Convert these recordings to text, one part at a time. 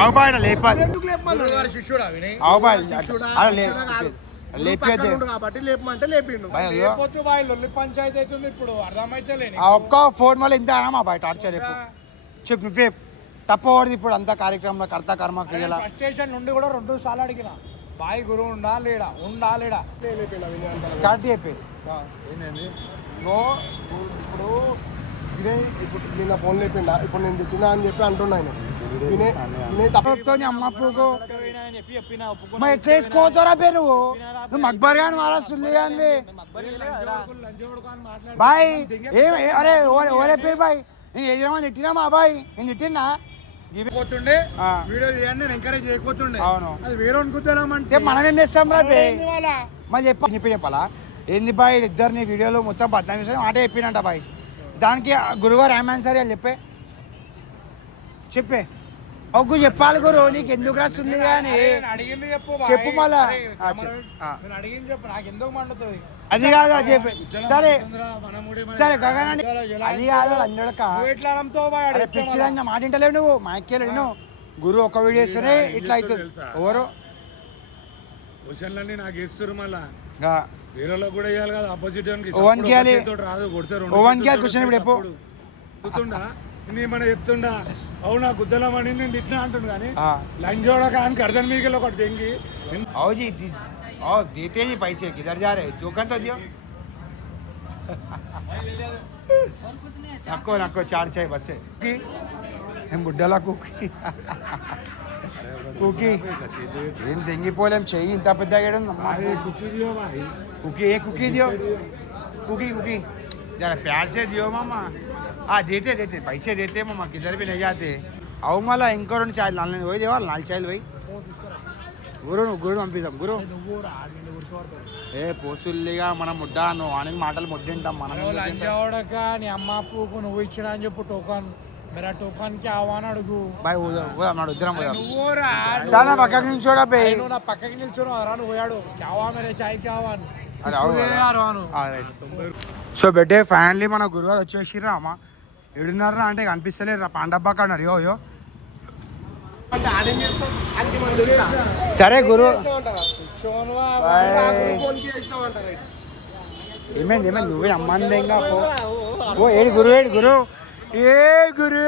ఆవుబాయ్ లేపాలి శిష్యుడా వినయ్ ఆవుబాయ్ కాబట్టి లేపమంటే లేపిండు లేకపోతే బాయ్ లొల్లి పంచాయతీ అవుతుంది ఇప్పుడు అర్థమైతే లేని ఒక్క ఫోన్ వల్ల ఇంత అనా మా బాయ్ టార్చర్ చెప్పు నువ్వే తప్పకూడదు ఇప్పుడు అంతా కార్యక్రమంలో కర్త కర్మ క్రియల ఫస్ట్ స్టేషన్ నుండి కూడా 2 సార్లు అడిగిన బాయ్ గురువు ఉండా లేడా కరెక్ట్ చెప్పి ఏంటండి ఇప్పుడు వినయ్ ఇప్పుడు నిన్న ఫోన్ లేపిండా ఇప్పుడు నేను చెప్పినా అని చెప్పి అంటున్నా ఆయన వినయ్ తప్పతో అమ్మ పూకు ఎట్లేసుకోవచ్చురా పే నువ్వు మక్బర్ గాని మారా సుల్లి గాని బాయ్ అరే ఓరే పేరు బాయ్ నేను ఎదురమా తిట్టినా మా బాయ్ నేను తిట్టినా పోతుండే వీడియో చేయండి నేను ఎంకరేజ్ చేయకపోతుండే అవును అది వేరే అనుకుంటామంటే మనం ఏం చేస్తాం రా మళ్ళీ చెప్పాలా ఏంది బాయ్ ఇద్దరిని వీడియోలో మొత్తం 14 నిమిషాలు మాట చెప్పినంట బాయ్ దానికి గురుగారు ఏమాన్సర్ అని చెప్పే ఒగ్గు చెప్పాలి గురు నీకు ఎందుకు రాస్తుంది కానీ చెప్పు మళ్ళా అది కాదు అది చెప్పి సరే సరే గగనాన్ని అది కాదు అందడక పిచ్చిదాన్ని మాట వింటలేవు నువ్వు మా ఎక్కేలేడు నువ్వు గురు ఒక వీడియో ఇస్తేనే ఇట్లా అవుతుంది ఎవరు క్వశ్చన్లన్నీ నాకు ఇస్తారు మళ్ళా వేరేలో కూడా ఇవ్వాలి కదా ఆపోజిట్ రాదు కొడతారు క్వశ్చన్ ఇప్పుడు ఎప్పుడు గుర్తుండా నేను చెప్తుండా అవునా గుద్దలమని నేను తిట్టినా అంటుంది కానీ లంచోడ కానీ అర్థం మీకు ఒకటి తెంగి అవుజీ देते जी पैसे किधर जा रहे चौकन तो दियो नक्को नक्को 4 चाय बस हम बुड्डला कुकी कुकी ఏం తెంగిపోలేం చెయ్యి ఇంత పెద్దగా कुकी एक कुकी दियो कुकी कुकी जरा प्यार से दियो मामा देते देते पैसे देते मामा किधर भी नहीं जाते आओ मला इंको 2 चाय लाल वही देवा लाल चाय वही గురు పంపిద్దాం గురు ఏ పోసుల్లిగా మనం ముడ్డా నువ్వు అని మాటలు ముద్దింటాం మనం లంచోడక నీ అమ్మ పూకు నువ్వు ఇచ్చినా అని చెప్పు టోకన్ मेरा टोकन क्या आवान అడుగు బాయ్ అన్నాడు ఇద్దరం చాలా పక్కకి నిల్చోడా బే నువ్వు నా పక్కకి నిల్చోను రా నువ్వు పోయాడు క్యావా మేరే చాయ్ క్యావా సో బెడ్డే ఫైనల్లీ మన గురువారు వచ్చేసిర్రా అమ్మ ఏడున్నారా అంటే కనిపిస్తలేరు పాండబ్బా కన్నారు యో సరే గురు ఏమైంది నువ్వే అమ్మందంగా ఓ ఏడు గురు ఏ గురు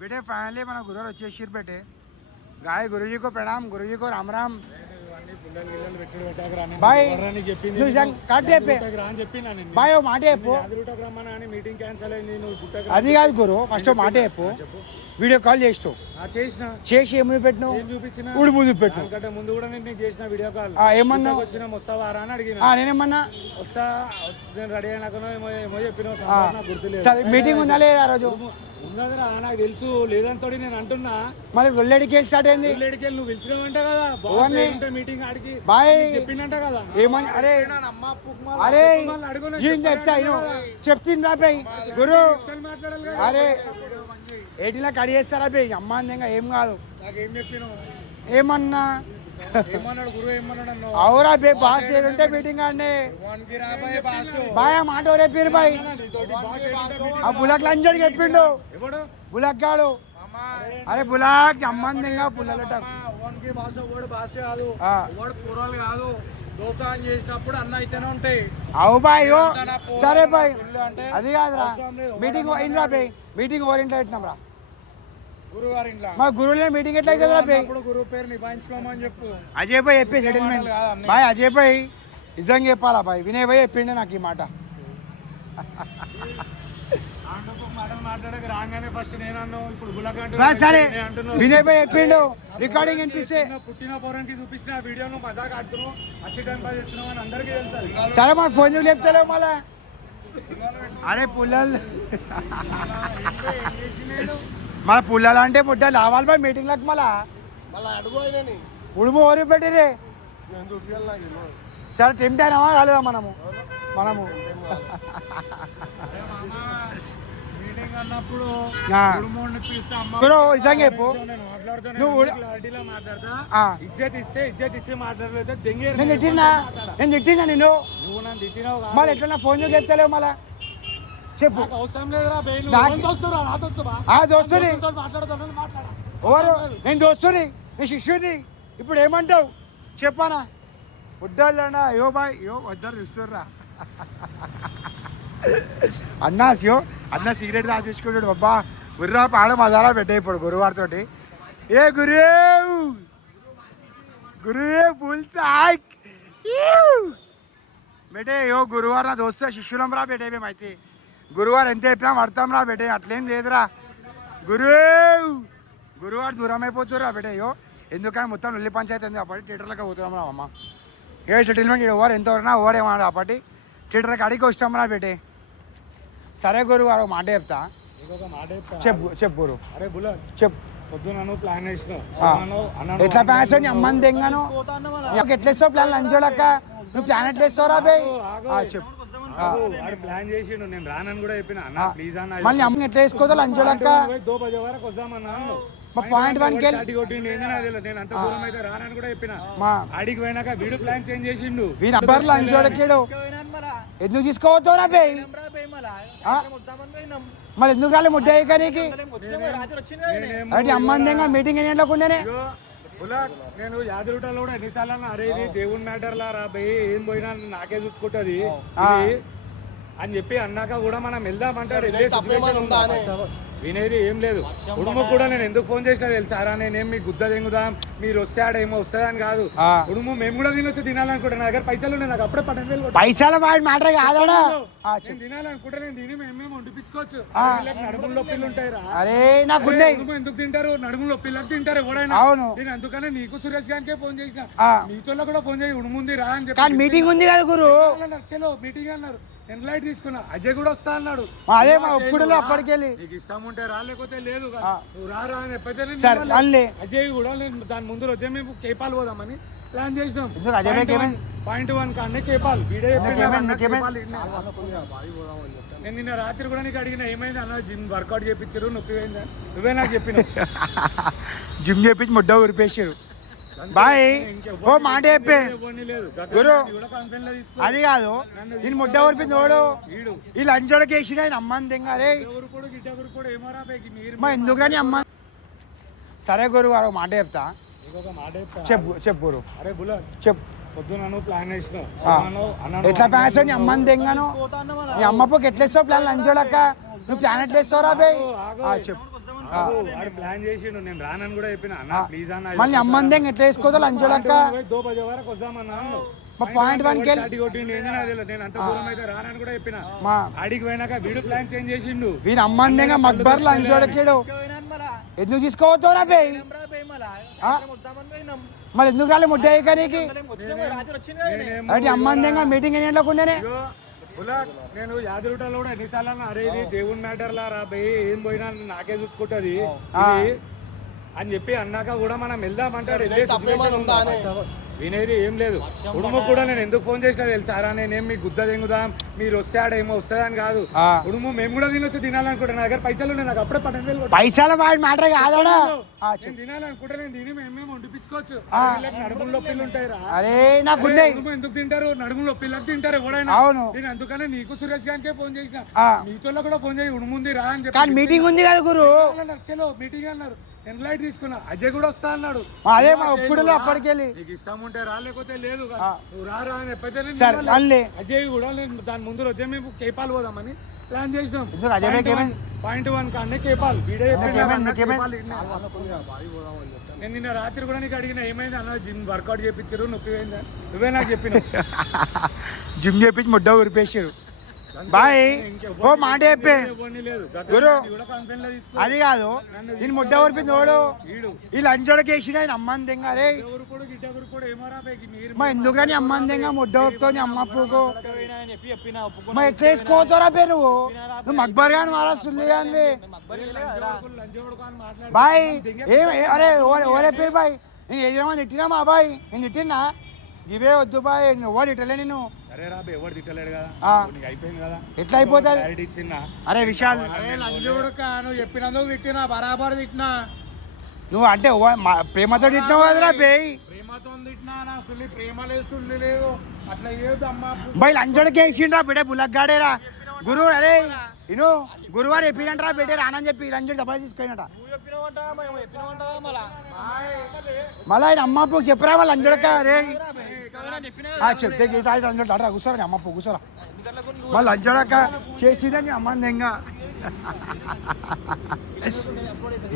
बेटे फाइनली మన గురువారు వచ్చేసిర్రు బేటే गाय गुरुजी को प्रणाम गुरुजी को राम राम బాయ్ బాయ్ ఓ మాట చెప్పు అది కాదు గురు ఫస్ట్ మాట చెప్పు వీడియో కాల్ చేస్తావు చేసి ఏమి పెట్టినావు ఉడి ముందు పెట్టు ముందు కూడా నేను చేసిన వీడియో కాల్ ఏమన్నా వస్తావారా అని అడిగిన నేనేమన్నా వస్తా నేను రెడీ అయినాకనో ఏమో చెప్పిన సరే మీటింగ్ ఉందా లేదా ఆ రోజు ఉన్నదిరా నాకు తెలుసు లేదంతో నేను అంటున్నా మరి వెల్లడికి స్టార్ట్ అయింది నువ్వు పిలిచినావంట కదా మీటింగ్ ఆడికి బాయ్ చెప్పిందంట కదా ఏమని అరే అరే ఏం చెప్తా చెప్తుందా బై గురు అరే ఏటిలా కడి చేస్తారా బై అమ్మ అందంగా ఏం కాదు ఏమన్నా అవురా బే బాస్ ఏడుంటే మీటింగ్ ఆడనే బాయ్ ఆ మాట ఎవరే పేరు బాయ్ ఆ బులక్ లంచోడికి చెప్పిండు బులక్ గాడు అరే బులక్ అమ్మందంగా పుల్లలట అవు బాయ్ సరే బాయ్ అది కాదురా మీటింగ్ ఇంట్రా బే మీటింగ్ ఓవర్ ఇంట్లో పెట్టినాం రా మా గురువులే మీటింగ్ ఎట్లా అవుతుంది గురువు పేరు నిభాయించుకోమని చెప్పు అజయ్ భాయ్ చెప్పి సెటిల్మెంట్ బాయ్ అజయ్ భాయ్ నిజంగా చెప్పాలా బాయ్ వినయ్ భాయ్ చెప్పిండే నాకు ఈ మాట సరే వినయ్ భాయ్ చెప్పిండు రికార్డింగ్ వినిపిస్తే పుట్టిన పౌరానికి చూపించిన వీడియోను మజాక్ ఆడుతున్నావు అసిస్టెంట్ పని చేస్తున్నావు అని అందరికీ తెలుసు సరే మా ఫోన్ చెప్తలేవు మళ్ళా అరే పుల్లలు మళ్ళీ పుల్లలు అంటే ముడ్డ లావాలి బాయ్ మీటింగ్లకు మళ్ళా ఉడుము ఓరి పెట్టిరే సరే టెంప్ట్ అయినామా కాలేదా మనము నిజంగా చెప్పు నేను తిట్టినా నేను మళ్ళీ ఎట్లా ఫోన్ చేసి చెప్తలేవు మళ్ళా చెప్పు నాకు అవసరం లేదురా బే నువ్వు నాకు- ఎవరితో వస్తున్నావు? నాతో వస్తావా? ఆ దోస్తుని దోస్తులతో మాట్లాడతాను మాట్లాడ ఎవరు నేను దోస్తుని నీ శిష్యుని ఇప్పుడు ఏమంటావు చెప్పానా వద్దాలన్నా అయ్యో బాయ్ అయ్యో వద్దరు చూస్తుర్రా అన్నా సియో అన్న సిగరెట్ దాచుకుంటాడు బాబా గుర్రా పాడ మసాలా పెట్టే ఇప్పుడు గురువారితోటి ఏ గురువు గురువే ఫుల్ సాక్ బేటే యో గురువారు నా దోస్త శిష్యులం రా బేటే మేమైతే గురువారు ఎంత చెప్పినా పడతాం రా బేటే అట్లేం లేదురా గురువారు దూరం అయిపోతురా బేటే యో ఎందుకని మొత్తం నల్లి పంచాయతీ ఉంది అప్పటి థియేటర్లకు పోతున్నాం రా అమ్మ ఏ సెటిల్మెంట్ ఎవరు ఎంత వరనా ఓడేమన్నాడు అప్పటి థియేటర్కి అడిగి వస్తాం రా బేటే సరే గురువారు మాట చెప్తా ఇంకొక మాట చెప్తా. చెప్పు చెప్పు గురు అరే బుల్ల చెప్పు పొద్దున ప్లాన్ వేసినావు ఎట్లా ప్లాన్ వేస్తావు నీ అమ్మని తెంగాను ఎట్లా వేస్తావు ప్లాన్ లంచోడక్క నువ్వు ప్లాన్ ఎట్లా వేస్తావురా బే చెప్పు వాడు ప్లాన్ చేసిండు నేను రానని కూడా చెప్పిన అన్న ప్లీజ్ అన్న మళ్ళీ అమ్మని ఎట్లా వేసుకోదా లంచోడక్క 2 బజే వరకు వద్దామన్నా మా పాయింట్ 1 కి కొట్టిండు ఏందని అది నేను అంత దూరం అయితే రానని కూడా చెప్పిన మా ఆడికి పోయినాక వీడు ప్లాన్ చేంజ్ చేసిండు వీని అబ్బర్ లంచోడకేడు ఎందుకు తీసుకోవద్దురా బే మళ్ళీ ఎందుకు రాలే ముడ్డ నీకు అంటే అమ్మని తెంగా మీటింగ్ ఎన్ని గంటలకు ఉండేనే నేను యాదరుటలో కూడా ఎన్నిసార్లు అన్నా అరే ఇది దేవుని మ్యాటర్ లా రా భయ్ ఏం పోయినా నాకే చూసుకుంటది ఇది అని చెప్పి అన్నాక కూడా మనం వెళ్దామంటారు వినేది ఏం లేదు ఉడుము కూడా నేను ఎందుకు ఫోన్ చేసినా తెలుసారా నేనేం మీ గుద్ద తెంగుదాం మీరు వస్తాడేమో వస్తుందని కాదు ఉడుము మేము కూడా తినొచ్చు తినాలనుకుంటా నా దగ్గర పైసలు ఉన్నాయి నాకు అప్పుడే 12,000 పైసలు వాడి మాట కాదా నేను తినాలనుకుంటే నేను తిని మేమేమో వండిపించుకోవచ్చు నడుముల నొప్పిలు ఉంటాయిరా అరే నాకు ఎందుకు తింటారు నడుముల నొప్పిలకు తింటారు ఎవడైనా అవును నేను అందుకనే నీకు సురేష్ గారికే ఫోన్ చేసిన మీతో కూడా ఫోన్ చేయి ఉడుముంది రా అని కానీ మీటింగ్ ఉంది కదా గురు చలో మీటింగ్ అన్నారు నేను లైట్ తీసుకున్నా అజయ్ కూడా వస్తా అన్నాడు అదే మా ఒప్పుడు అప్పటికెళ్ళి నీకు ఇష్టం ఉంటే రా లేకపోతే లేదు నువ్వు రారా అని ఎప్పుడైతే అజయ్ కూడా నేను దాని ముందు వచ్చే మేము కేపాల్ పోదామని ప్లాన్ చేసినాం పాయింట్ 1 కానీ కేపాల్ వీడే నేను నిన్న రాత్రి కూడా నీకు అడిగిన ఏమైంది అన్న జిమ్ వర్కౌట్ చేయించారు నొప్పి పోయిందా నువ్వే నాకు చెప్పిన జిమ్ చేపించి ముడ్డ ఊరిపేసారు బాయ్ ఓ మాట చెప్పే గురు అది కాదు నేను ముడ్డ ఊరిపింది ఓడు ఈ లంచోడకి వేసిన అమ్మని తెంగారే మా ఎందుకు రాని అమ్మ సరే గురు గారు మాట చెప్తా చెప్పు చెప్పు గురు అరే బుల్ల చెప్పు పొద్దున ప్లాన్ వేసినావు ఎట్లా ప్లాన్ వేస్తావు నీ అమ్మని తెంగాను నీ అమ్మ పోకి ఎట్లా వేస్తావు ప్లాన్ లంచోడక్క నువ్వు ప్లాన్ ఎట్లా వేస్తావురా బే చెప్పు వాడు ప్లాన్ చేసిండు నేను రానని కూడా చెప్పిన అన్న ప్లీజ్ అన్న మళ్ళీ అమ్మని తెంగ ఎట్లా వేసుకోదా లంచోడక్క 2 బజే వరకు వద్దామన్నా మా పాయింట్ 1 కి కొట్టిండు ఏందని అది నేను అంత దూరం అయితే రానని కూడా చెప్పిన ఆడికి పోయినాక వీడు ప్లాన్ చేంజ్ చేసిండు వీని అమ్మని తెంగ మక్బర్ లంచోడకేడు ఎందుకు తీసుకోవద్దురా బే మళ్ళీ ఎందుకు రాలే ముడ్డ నీకు అంటే అమ్మని తెంగ మీటింగ్ ఎన్ని గంటలకు ఉండేనే నేను యాదరుటలో కూడా ఎన్నిసార్లు అన్నా అరే ఇది దేవుని మ్యాటర్ లా రా భయ్ ఏం పోయినా నాకే చూసుకుంటది అని చెప్పి అన్నాక కూడా మనం వెళ్దామంటారు వినేది ఏం లేదు ఉడుము కూడా నేను ఎందుకు ఫోన్ చేసినా తెలుసారా నేనేం మీ గుద్ద తెంగుదాం మీరు వస్తాడేమో వస్తుందని కాదు ఉడుము మేము కూడా తినొచ్చు తినాలనుకుంటా నా దగ్గర పైసలు ఉన్నాయి నాకు అప్పుడే 12,000 పైసలు వాడి మాట కాదా నేను తినాలనుకుంటే నేను తిని మేమేమో వండిపించుకోవచ్చు నడుముల నొప్పిలు ఉంటాయిరా అరే నాకు ఎందుకు తింటారు నడుముల నొప్పిలకు తింటారు ఎవడైనా అవును నేను అందుకనే నీకు సురేష్ గారికే ఫోన్ చేసిన మీతో కూడా ఫోన్ చేయి ఉడుముంది రా అని చెప్పి మీటింగ్ ఉంది కదా గురు చలో మీటింగ్ అన్నారు నేను లైట్ తీసుకున్నా అజయ్ కూడా వస్తా అన్నాడు అదే మా ఒప్పుడు అప్పటికెళ్ళి నీకు ఇష్టం ఉంటే రా లేకపోతే లేదు నువ్వు రారా అని ఎప్పుడైతే అజయ్ కూడా నేను దాని ముందు వచ్చే మేము కేపాల్ పోదామని ప్లాన్ చేసినాం పాయింట్ 1 కానీ కేపాల్ వీడే నేను నిన్న రాత్రి కూడా నీకు అడిగిన ఏమైంది అన్న జిమ్ వర్కౌట్ చేయించారు నొప్పి పోయిందా నువ్వే నాకు చెప్పిన జిమ్ చేపించి ముడ్డ ఊరిపేసారు బాయ్ ఓ మాట చెప్పే గురు అది కాదు నేను ముడ్డ ఊరిపింది ఓడు ఈ లంచోడకి వేసిన అమ్మని తెంగారే మా ఎందుకు రాని అమ్మని తెంగా ముడ్డ ఊపుతో అమ్మ పూకు మా ఎట్లా వేసుకోవచ్చురా పే నువ్వు మక్బర్ గాని మారా సుల్లి గాని బాయ్ అరే ఓరే పేరు బాయ్ నేను ఎదురమా తిట్టినా మా బాయ్ నేను తిట్టినా ఇవే వద్దు బాయ్ నువ్వు తిట్టలే నేను ఎవరు తిట్టలేడు కదా అయిపోయింది కదా ఎట్లా అయిపోతుంది అరే విశాల్ నువ్వు చెప్పినందుకు తిట్టినా బరాబర్ తిట్టినా నువ్వు అంటే ప్రేమతో తిట్టినావు కదరా బే ప్రేమతో తిట్టినా నా సుల్లి ప్రేమ లేదు సుల్లి లేదు అట్లా ఏదో అమ్మ బయలు అంజోడికి వేసిండ్రా బిడ్డ బులగ్గాడేరా గురు అరే ఇను గురువారు ఎప్పినంటారా పెట్టే రానని చెప్పి లంచ్ డబ్బా తీసుకుపోయినట మళ్ళీ ఆయన అమ్మప్పు చెప్పరా వాళ్ళ లంచడక రే చెప్తే లంచడా కూర్చోరా అమ్మప్పు కూర్చోరా మళ్ళీ లంచడక చేసిందని అమ్మంది ఇంకా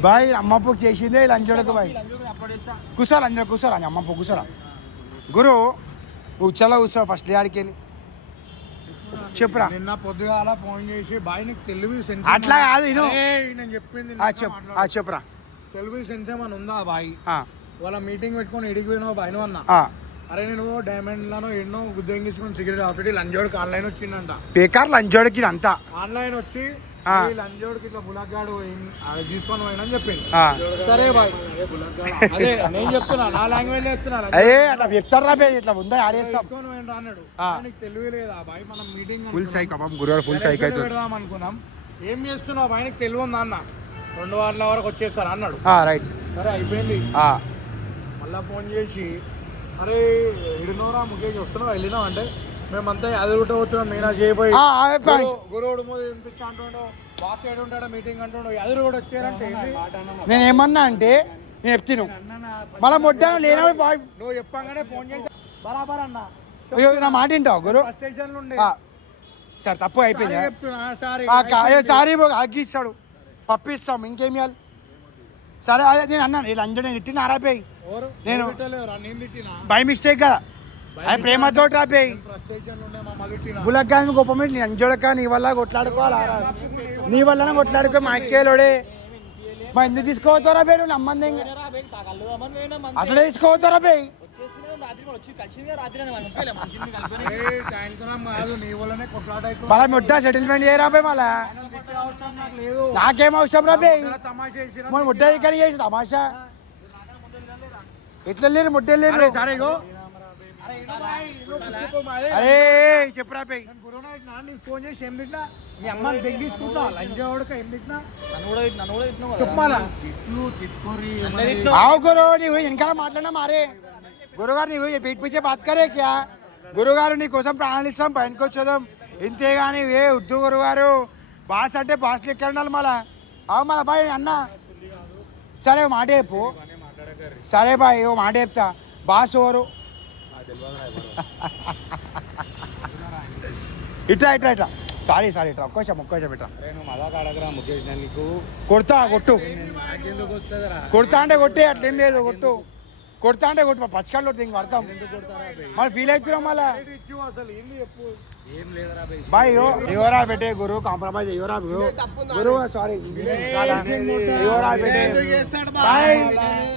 బాయ్ అమ్మప్పు చేసిందే లంచడక బాయ్ కూర్చో లంచడ కూర్చోరా అని అమ్మప్పు కూర్చోరా గురు కూర్చోలా కూర్చో ఫస్ట్ ఆడికి వెళ్ళి చెప్పురా నిన్న పొద్దుగాల ఫోన్ చేసి బాయ్ నీకు తెలుగు సెన్స్ అట్లా కాదు నేను చెప్పింది చెప్పురా తెలుగు సెన్స్ ఏమని ఉందా బాయ్ వాళ్ళ మీటింగ్ పెట్టుకొని ఎడికి పోయినావు బాయ్ అన్న అరే నేను డైమండ్ లను ఎన్నో గుద్దెంగించుకుని సిగరెట్ అవుతుంది లంజోడికి ఆన్లైన్ వచ్చిందంట బేకార్ లంజోడికి అంతా ఆన్లైన్ వచ్చి లంజోడికి ఇట్లా బులగ్గాడు తీసుకొని పోయినని చెప్పింది సరే బాయ్ అదే నేను చెప్తున్నా నా లాంగ్వేజ్ చెప్తున్నా అట్లా చెప్తారా ఇట్లా ఉందా ఆడేస్తాం అన్నాడు నీకు తెలివి లేదా బాయ్ మనం మీటింగ్ ఫుల్ సైక్ గురువారు ఫుల్ సైక్ అయితే పెడదాం అనుకున్నాం ఏం చేస్తున్నావు బాయ్ నీకు తెలివి ఉందా అన్న 2 వారాల వరకు వచ్చేస్తారు అన్నాడు రైట్ సరే అయిపోయింది మళ్ళా ఫోన్ చేసి అరే ఎడినోరా ముఖేష్ వస్తున్నావు వెళ్ళినావు అంటే మేమంతా ఎదురుట వచ్చినాం మీనా చేయబోయి గురువుడు వినిపించా అంటుండో బాస్ ఏడుంటాడో మీటింగ్ అంటుండో ఎదురు కూడా వచ్చారంటే నేను ఏమన్నా అంటే నేను చెప్తాను మళ్ళీ మొడ్డాను లేనప్పుడు నువ్వు చెప్పగానే ఫోన్ చేసి బరాబర్ అన్న నా మాట వింటావు గురు స్టేషన్లు ఉండే సార్ తప్పు అయిపోయింది చెప్తున్నా సారీ అగ్గిస్తాడు పప్పిస్తాం ఇంకేమి ఇవ్వాలి సరే అదే నేను అన్నాను ఇలా అంజడు నేను ఇట్టిన ఆరాపోయి నేను బై మిస్టేక్ కదా అది ప్రేమతో రాపోయి బులగ్గా గొప్ప మీద నీ అంజోడక నీ వల్ల కొట్లాడుకోవాలి నీ వల్లనే కొట్లాడుకో మా అక్కేలోడే మా ఎందుకు తీసుకోవతారా బే నువ్వు నమ్మంది అట్లా తీసుకోవతారా బే మళ్ళీ ముడ్డా సెటిల్మెంట్ చేయరా బే మళ్ళా నాకేం అవసరం రా బే మన ముడ్డా ఇక్కడ చేసి తమాషా ఎట్లా లేరు ముడ్డ వెళ్ళారు అరే చెప్పురా బే ఫోన్ చేసి ఏం తిట్టినా నీ అమ్మని తెగించుకుంటా లంజావుడక ఏం తిట్టినా చెప్పాలా आओ गुरु నీవు వెనకాల మాట్లాడినా మారే గురుగారు నీవు పీठ पीछे बात करे क्या గురుగారు నీ కోసం ప్రాణాలు ఇస్తాం బయటకు వచ్చేదాం ఇంతేగాని ఉద్దు గురుగారు బాస్ అంటే బాస్ లెక్క ఉండాలి మళ్ళా అవు మళ్ళా బాయ్ అన్న సరే ఓ మాట చెప్పు సరే బాయ్ ఓ మాట చెప్తా బాస్ ఎవరు ఇట్లా ఇట్లా ఇట్లా సారీ ఇట్లా ఒక్కోసం ఇట్లా కొడతా కొట్టు కొడతా అంటే కొట్టే అట్లేం లేదు కొడతా అంటే కొట్టు పచ్చకాళ్ళు కొడితే ఇంక పడతాం మళ్ళీ ఫీల్ అవుతున్నాం మళ్ళా బాయ్ ఎవరా పెట్టే గురు కాంప్రమైజ్ ఎవరా గురు సారీ ఎవరా పెట్టే బాయ్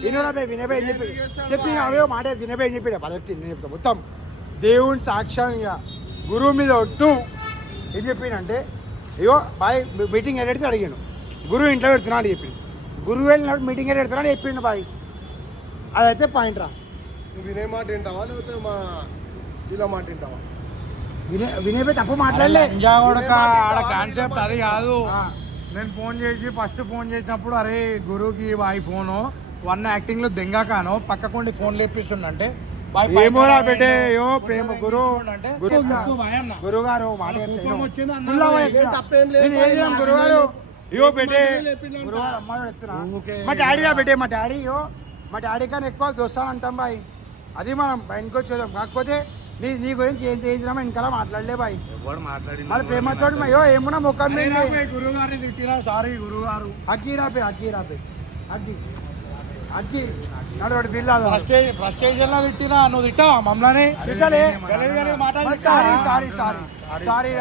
వినరా బే వినబే చెప్పి చెప్పి అవే మాట వినబే చెప్పి నేను చెప్తా మొత్తం దేవుని సాక్ష్యం ఇక గురువు మీద ఒట్టు ఏం చెప్పిందంటే అయ్యో బాయ్ మీటింగ్ ఎడితే అడిగాను గురువు ఇంట్లో పెడుతున్నా అని చెప్పిండు గురువు వెళ్ళినప్పుడు మీటింగ్ ఎడుతున్నా అని చెప్పిండు బాయ్ అదైతే పాయింట్ రా నువ్వు వినే మాట వింటావా లేకపోతే మా ఇలా మాట వింటావా వినేపై తప్పు మాట్లాడలే ఆడ కాన్సెప్ట్ అది కాదు నేను ఫస్ట్ ఫోన్ చేసినప్పుడు అరే గురువుకి బాయ్ ఫోను 1 యాక్టింగ్ లో దెంగాకాను పక్కకుండి ఫోన్ లేపిస్తుండంటే ఏమోరా పెట్టే ప్రేమ గురుగారు గురుగారు అయ్యో పెట్టే మా డాడీరా పెట్టే మా డాడీ కన్నా ఎక్కువ దోస్తాను అంటాం బాయ్ అది మనం బయటకు వచ్చేదాం కాకపోతే నీ గురించి ఏం చేయించినా ఇంకా మాట్లాడలే బాయ్ మరి ప్రేమతో అయ్యో ఏమన్నా ముఖం గురుగారిని తిట్టినా సారీ గురుగారు అగ్గిరాపే అగ్గి నడవడి ఫ్రస్ట్రేషన్ లో తిట్టినా నువ్వు తిట్టావా మమ్మల్ని సారీ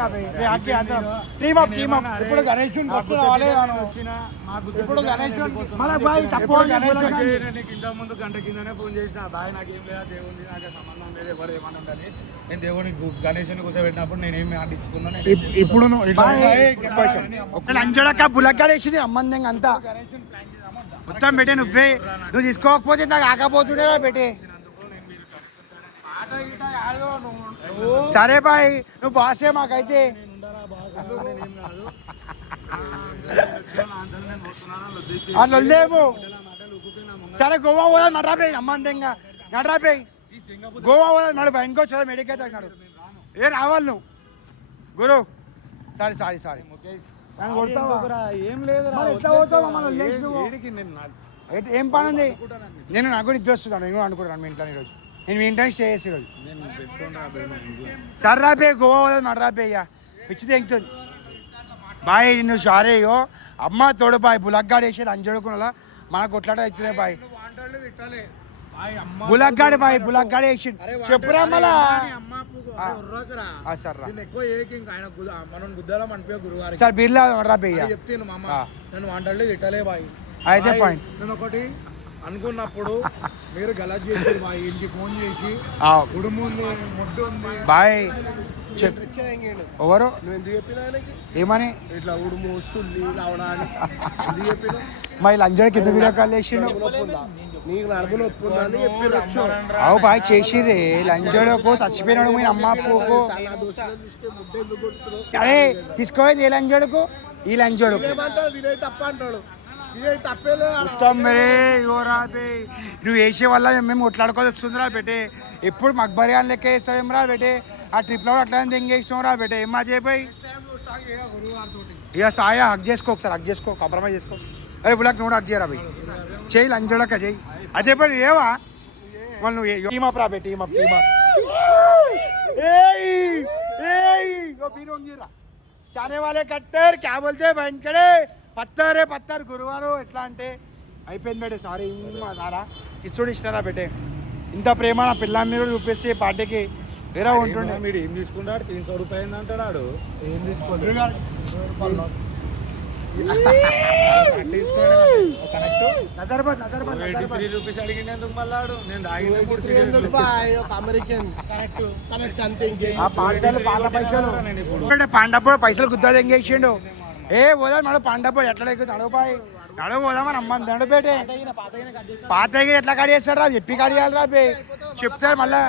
ఇప్పుడు గణేష్ ముందు గంట కిందనే ఫోన్ చేసిన బాయ్ నాకేం లేదా దేవుడి నాకు సంబంధం లేదు ఎవరు ఏమన్నా ఉండాలి నేను దేవుని గణేషుని కూర్చోబెట్టినప్పుడు నేనేమి ఆడించుకున్నాను ఇప్పుడు అంజడక బులగ్గాడేసింది అమ్మందంగా అంతా మొత్తం పెట్టే నువ్వు తీసుకోకపోతే నాకు ఆకపోతుండేరా పెట్టే సరే బాయ్ నువ్వు బాసే మాకైతే అట్లా లేవు సరే గోవా పోదా నడ్రాపే అమ్మందంగా నడ్రాపే గోవా పోదా నడు బయటకు వచ్చా మెడికల్ అన్నాడు ఏ రావాలి నువ్వు గురు సారీ నన్ను కొడతావా ఎందుకురా? ఏం లేదు మరి ఎట్లా పోతావు మమ్మల్ని వదిలేసి నువ్వు? ఏం పని ఉంది నేను నాకు కూడా ఇద్దరు వస్తున్నాను నేను అనుకుంటాను మీ ఇంట్లో ఈరోజు నేను మీ ఇంట్లో స్టే చేసి ఈరోజు సరే రాపే గోవా పోదాం మరి రాపే ఇక పిచ్చిది ఎక్కుతుంది బాయ్ నిన్ను సారేయో అమ్మ తోడు బాయ్ బులగ్గాడు వేసి అంజడుకున్నలా మనకు కొట్లాట అవుతున్నాయి బాయ్ బులగ్గాడు బాయ్ బులగ్గాడు వేసి చెప్పురా మళ్ళా సార్ రా ఎక్కువ ఏకి ఇంకా ఆయన మనం గుద్దాలం అనిపోయా గురుగారు సార్ బిర్లా రాపే ఇక చెప్తాను మామ నన్ను వంటలు తిట్టలే బాయ్ అయితే పాయింట్ నేను ఒకటి అనుకున్నప్పుడు మీరు గలత్ చేసారు మా ఇంటికి ఫోన్ చేసి ఉడుము ఉంది ముడ్డు ఉంది బాయ్ చెప్ ఎవరు నువ్వు ఎందుకు చెప్పినా ఆయనకి ఏమని ఇట్లా ఉడుము వస్తుంది లావడా అని ఎందుకు చెప్పినా మా లంజోడి కింద వీడియో కాల్ చేసిండు నీకు నడుపు నొప్పి ఉందా అని చెప్పి అవు బాయ్ చేసిరే లంజోడకు చచ్చిపోయినాడు మీ అమ్మ అప్పుకు ముడ్డు ఎందుకు కొడుతున్నావు అరే తీసుకోవేది ఏ లంజోడుకు ఈ లంజోడుకు ఏమంటాడు వినయ్ తప్ప అంటాడు వినయ్ తప్పేలే నువ్వు వేసే వల్ల మేము కొట్లాడుకోవాల్సి వస్తుంది రా బెటే ఎప్పుడు మక్బరియాన్ లెక్క వేస్తావేం రా బెటే ఆ ట్రిప్లో అట్లా దెంగేసినాం రా బెటే ఏం మా చేపోయి ఇక సాయ హక్ చేసుకో ఒకసారి హక్ చేసుకో కాంప్రమైజ్ చేసుకో అరే బులాక్ నువ్వు హక్ చేయరా భయ్ చేయి లంజోడక చేయి అదే పని ఏవా మళ్ళీ నువ్వు టీమప్ రా బే టీమప్ చానే వాళ్ళే కట్టారు క్యా బోల్తే బయటకడే పత్తారే పత్తారు గురువారు ఎట్లా అంటే అయిపోయింది బేటే సారీ మా సారా కిస్సుడు ఇచ్చినారా బేటే ఇంత ప్రేమ నా పిల్లని కూడా చూపిస్తే పార్టీకి వేరే ఉంటుండే మీరు ఏం తీసుకుంటాడు 300 రూపాయలు అంటాడు ఏం తీసుకోలేదు నజర్బాద్ 83 రూపీస్ అడిగినందుకు మళ్ళాడు నేను అమెరికన్ కనెక్ట్ అంతే పాండప్పుడు పైసలు గుద్దా ఎంగేసిండు ఏ పోదాం నడు పాండప్పుడు ఎట్లా ఎక్కుతుంది నడుపాయి నడువు పోదామని అమ్మ నడుపేటే పాతగా ఎట్లా కడిగేస్తాడు రా చెప్పి కడియాలి రా బే చెప్తారు మళ్ళా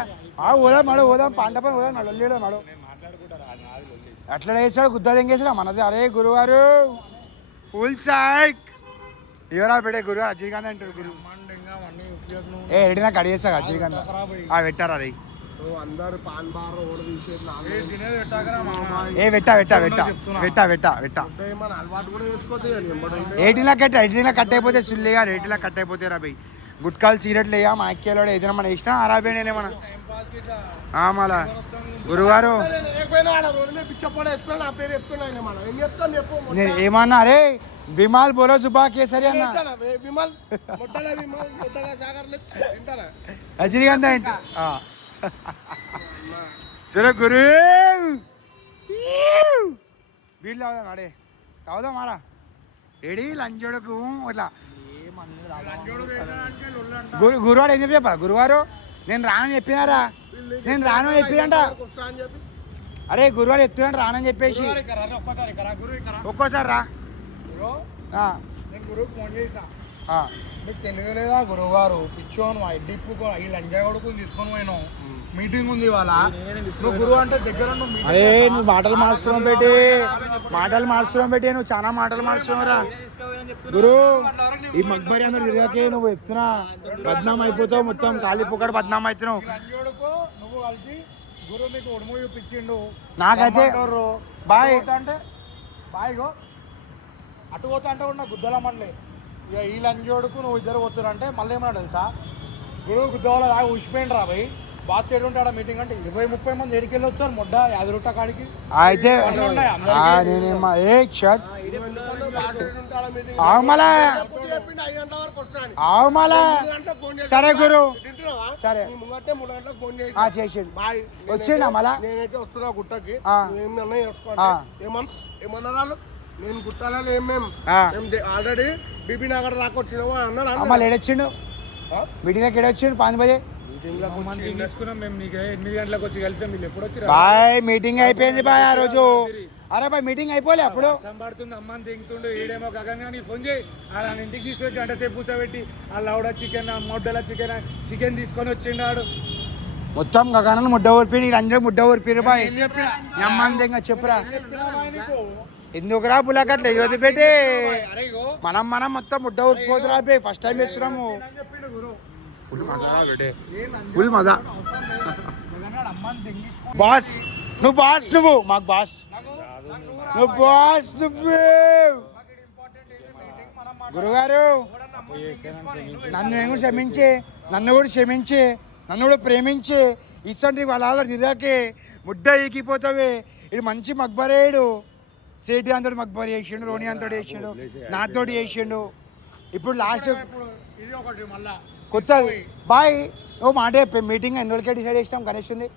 పోదాం నడు పోదాం పాండపని పోదాం నడు నడు ఎట్లా వేసాడు గుద్దా ఎంగేసాడు మనది అరే గురువారు ఫుల్ సైక్ ఎవరా పెట్టే గురు అజయకాంత్ అంటారు గురు ఏ రెడీనా కడిగేస్తా అజయకాంత్ పెట్టారా రే అందరు పాన్ బార్ ఓడ ఏ వెట్టా అలవాటు కూడా వేసుకోతే 18 కట్ అయిపోతే సుల్లిగా 18 కట్ అయిపోతే రా భయ్ గుట్కాలు సీరియట్లు వేయా మా అక్కేలో ఏదైనా మనం ఇష్టం అరాబేనే మన మళ్ళా గురువారు నేను ఏమన్నా అరే విమాల్ బోలో జుబా కేసరి అన్న రజనీకాంత్ ఏంటి సరే గురు వీళ్ళు తాగుదాం అడే తాగుదాం మారా రెడీ లంచోడకు ఇట్లా గురువాడు ఏం చెప్పా గురువారు నేను రానని చెప్పినారా నేను రాను చెప్పినంట అరే గురువాడు ఎత్తునంట రానని చెప్పేసి ఒక్కోసారి రా మీకు తెలియలేదా గురువు గారు పిచ్చోను డిప్పు ఈ లంజా కొడుకుని తీసుకొని పోయినావు మీటింగ్ ఉంది ఇవాళ నువ్వు గురువు అంటే దగ్గర అరే నువ్వు మాటలు మార్చుకోవడం పెట్టి నువ్వు చాలా మాటలు మార్చుకోవరా గురు ఈ మక్బరి అందరు తిరిగాకే నువ్వు చెప్తున్నా బద్నాం అయిపోతావు మొత్తం ఖాళీ పొక్కడు బద్నాం అవుతున్నావు నువ్వు కలిసి గురువు మీకు ఉడుము చూపించిండు నాకైతే బాయ్ అంటే బాయ్గో అటు పోతా అంటే కూడా గుద్దలమ్మలే ఇక ఈ లంజోడుకు నువ్వు ఇద్దరు పోతున్నారు అంటే మళ్ళీ ఏమన్నా తెలుసా గురువు గుద్దవాళ్ళ దాకా ఊసిపోయింది రా భయ్ బాత్ చేయడం ఉంటాడు మీటింగ్ అంటే 20-30 మంది ఎడికెళ్ళి వచ్చారు మొడ్డ 50 రూపాయ కాడికి అయితే నేనేమా ఏ షర్ట్ ఆవుమలా సరే గురు సరే చేసిండు వచ్చిండా మళ్ళా నేనైతే వస్తున్నా గుట్టకి ఏమన్నా నేను గుట్టాలని ఆల్రెడీ బీబీ నగర్ రాకొచ్చినాము అన్నాడు అమ్మ ఏడొచ్చిండు మీటింగ్ ఏడొచ్చిండు 5 బజే తీసుకున్నాం మేము నీకు 8 గంటలకు వచ్చి కలిసాం వీళ్ళు ఎప్పుడు వచ్చి బాయ్ మీటింగ్ అయిపోయింది బాయ్ ఆ రోజు అరే బాయ్ మీటింగ్ అయిపోలే అప్పుడు సంబాడుతుంది అమ్మని తింటుండు ఏడేమో కాగానే ఫోన్ చేయి అలా ఇంటికి తీసుకొచ్చి గంట సేపు కూర్చోబెట్టి ఆ లౌడ చికెన్ మొడ్డల చికెన్ తీసుకొని వచ్చిండాడు మొత్తం గగనాలు ముడ్డ ఊరిపోయి అందరూ ముడ్డ ఊరిపోయారు బాయ్ అమ్మని ఇంకా చెప్పురా ఎందుకురా బులాకట్లే యువతి పెట్టి మనం మొత్తం ముడ్డ ఊరిపోతురా బే ఫస్ట్ టైం వేస్తున్నాము ఫుల్ మజా బాస్ నువ్వు మాకు బాస్ నువ్వు బాస్ నువ్వు గురుగారు నన్ను కూడా క్షమించి నన్ను కూడా ప్రేమించి ఇసంటి వాళ్ళ తిరగకే ముడ్డ ఎక్కిపోతావే ఇది మంచి మక్బరేడు సేటి అంతటి మక్బర్ చేసిండు రోని అంతటి చేసిండు నాతోటి చేసిండు ఇప్పుడు లాస్ట్ ఇది ఒకటి మళ్ళా కొత్తది బాయ్ ఓ మాట చెప్పే మీటింగ్ ఎన్ని రోజులకే డిసైడ్ చేసినాం గణేష్ ఉంది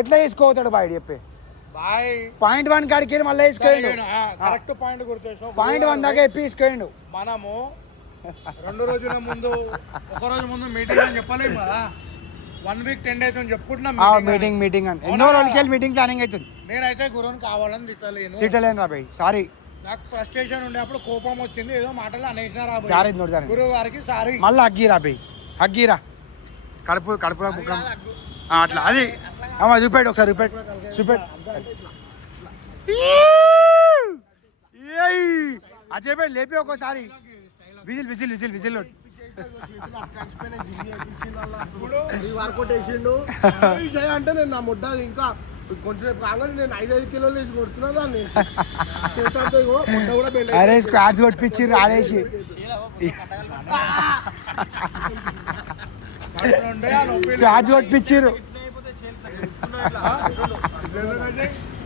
ఎట్లా వేసుకోతాడు బాయ్ చెప్పే బాయ్ .1 కాడికి వెళ్ళి మళ్ళీ వేసుకోండు కరెక్ట్ పాయింట్ గుర్తు .1 దాకా చెప్పి వేసుకోండు మనము 2 రోజుల ముందు ఒక రోజు ముందు మీటింగ్ అని చెప్పలేము కదా 1 వీక్ 10 డేస్ అని చెప్పుకుంటున్నాం మీటింగ్ అని ఎన్నో రోజులకి వెళ్ళి మీటింగ్ ప్లానింగ్ అవుతుంది నేనైతే గురువుని కావాలని తిట్టలేను రా బాయ్ సారీ నాకు ఫ్రస్ట్రేషన్ ఉండే అప్పుడు కోపం వచ్చింది ఏదో మాటలు అనేసినారా సారీ గురువు గారికి సారీ మళ్ళీ అగ్గిరా బాయ్ అగ్గిరా కడుపులో ముఖం అట్లా అది అమ్మ చూపెట్టు ఒకసారి చూపెట్టు అజయ్ భాయ్ లేపి ఒకసారి విజిల్ వర్కౌట్ వేసిండు అంటే నేను నా ముడ్డ ఇంకా కొంచెం కాగానే నేను 5 కిలోలు వేసి కొడుతున్నా దాన్ని ముడ్డ కూడా అరే స్క్వాడ్స్ కొట్టించి రాడేసి స్క్వాడ్స్ కొట్టించారు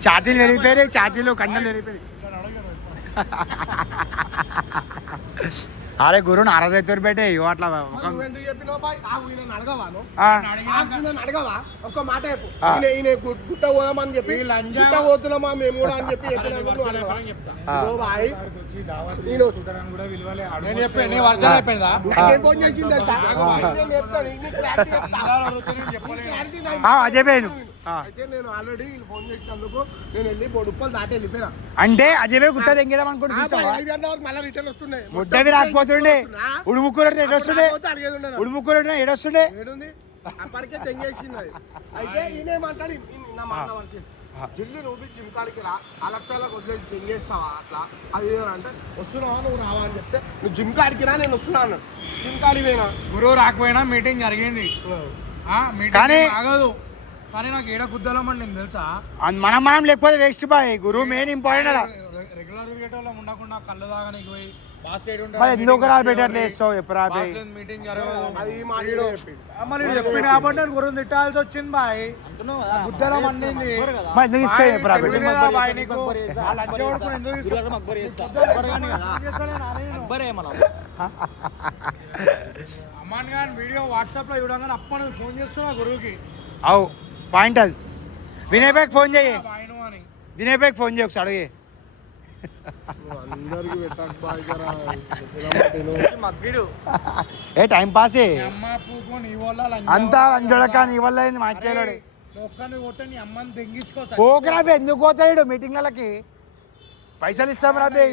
ఛాతీలు పెరిగిపోయారు ఛాతీలు కండలు పెరిగిపోయాయి అరే గురు నారాజ్ అవుతారు బయట ఇవ్వ అట్లా అడగవా ఒక్క మాట చెప్పు గుట్ట పోదామని చెప్పి గుట్ట పోతున్నామా మేము కూడా అని చెప్పి అజయ్ భాయ్ అయితే నేను ఆల్రెడీ ఫోన్ చేసినందుకు నేను వెళ్ళి బొడుప్పలు దాటి వెళ్ళిపోయినా అంటే అజయ్ భాయ్ గుట్ట తెంగేదాం అనుకుంటున్నా మళ్ళీ రిటర్న్ వస్తుండే ముడ్డవి రాకపోతుండే ఉడుముక్కూరు ఎడొస్తుండే ఉడుముక్కూరు ఎడొస్తుండే అప్పటికే తెంగేసింది అది అయితే ఈయనేమంటాడు జిల్లు నువ్వు జిమ్ కాడికి రా ఆ లక్షలకు వదిలేసి తెంగేస్తావా అట్లా అది అంటే వస్తున్నావా నువ్వు రావా అని చెప్తే నువ్వు జిమ్ కాడికి రా నేను వస్తున్నాను జిమ్ కాడికి పోయినా గురువు రాకపోయినా మీటింగ్ జరిగింది కానీ ఆగదు కానీ నాకు ఏడ గుద్దలమండి నేను తెలుసా మనం లేకపోతే వేస్ట్ బాయ్ గురువు మెయిన్ ఇంపార్టెంట్ రెగ్యులర్ తిరిగేటోళ్ళం ఉండకుండా కళ్ళు దాగానికి పోయి ఎందుకు రా బెటర్ లేస్తావు ఎప్పుడా మీటింగ్ చెప్పిన కాబట్టి గురువు తిట్టాల్సి వచ్చింది బాయ్ గుద్దల మండింది అమ్మాన్ గాని వీడియో వాట్సాప్ లో చూడగానే అప్ప ఫోన్ చేస్తున్నా గురువుకి అవు పాయింట్ అది వినయ్ భాయ్కి ఫోన్ చేయి వినయ్ భాయ్కి ఫోన్ చేయి ఒకసారి అడిగి ఏ టైం పాసే అంతా అంజడక నీ వల్ల అయింది మాట్లాడాడు పోకరా బే ఎందుకు పోతాడు మీటింగ్లకి పైసలు ఇస్తాం రా బే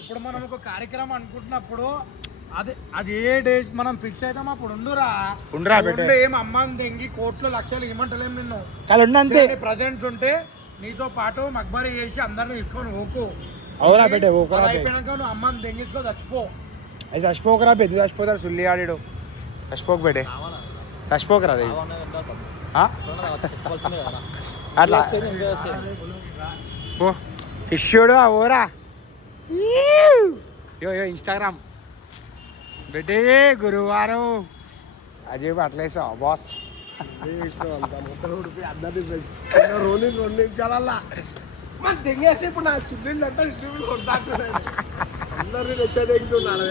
ఇప్పుడు మనం ఒక కార్యక్రమం అనుకుంటున్నప్పుడు అది ఏ డేట్ మనం ఫిక్స్ అవుతాం అప్పుడు ఉండురా ఏం అమ్మని తెంగి కోట్లు లక్షలు ఇవ్వమంటలేం నిన్ను ప్రజెంట్స్ ఉంటే నీతో పాటు మక్బరీ చేసి అందరిని తీసుకొని అయిపోయినాక నువ్వు అమ్మని తెంగించుకో చచ్చిపో అది చచ్చిపోకరా బెద్దు చచ్చిపోతాడు సుల్లి ఆడాడు చచ్చిపోక బెడే చచ్చిపోకరా అది అట్లా ఓ ఇష్యూడు ఓరా ఇన్స్టాగ్రామ్ బెడ్డే గురువారం అజయ్ అట్లేసావు బాస్ రోని 2 నిమిషాలల్లా మన తెంగేసి ఇప్పుడు నా చిల్లిందంటే ఇంటర్వ్యూలు కొడతాంటున్నాడు అందరినీ తెచ్చేదెంగుతున్నాడు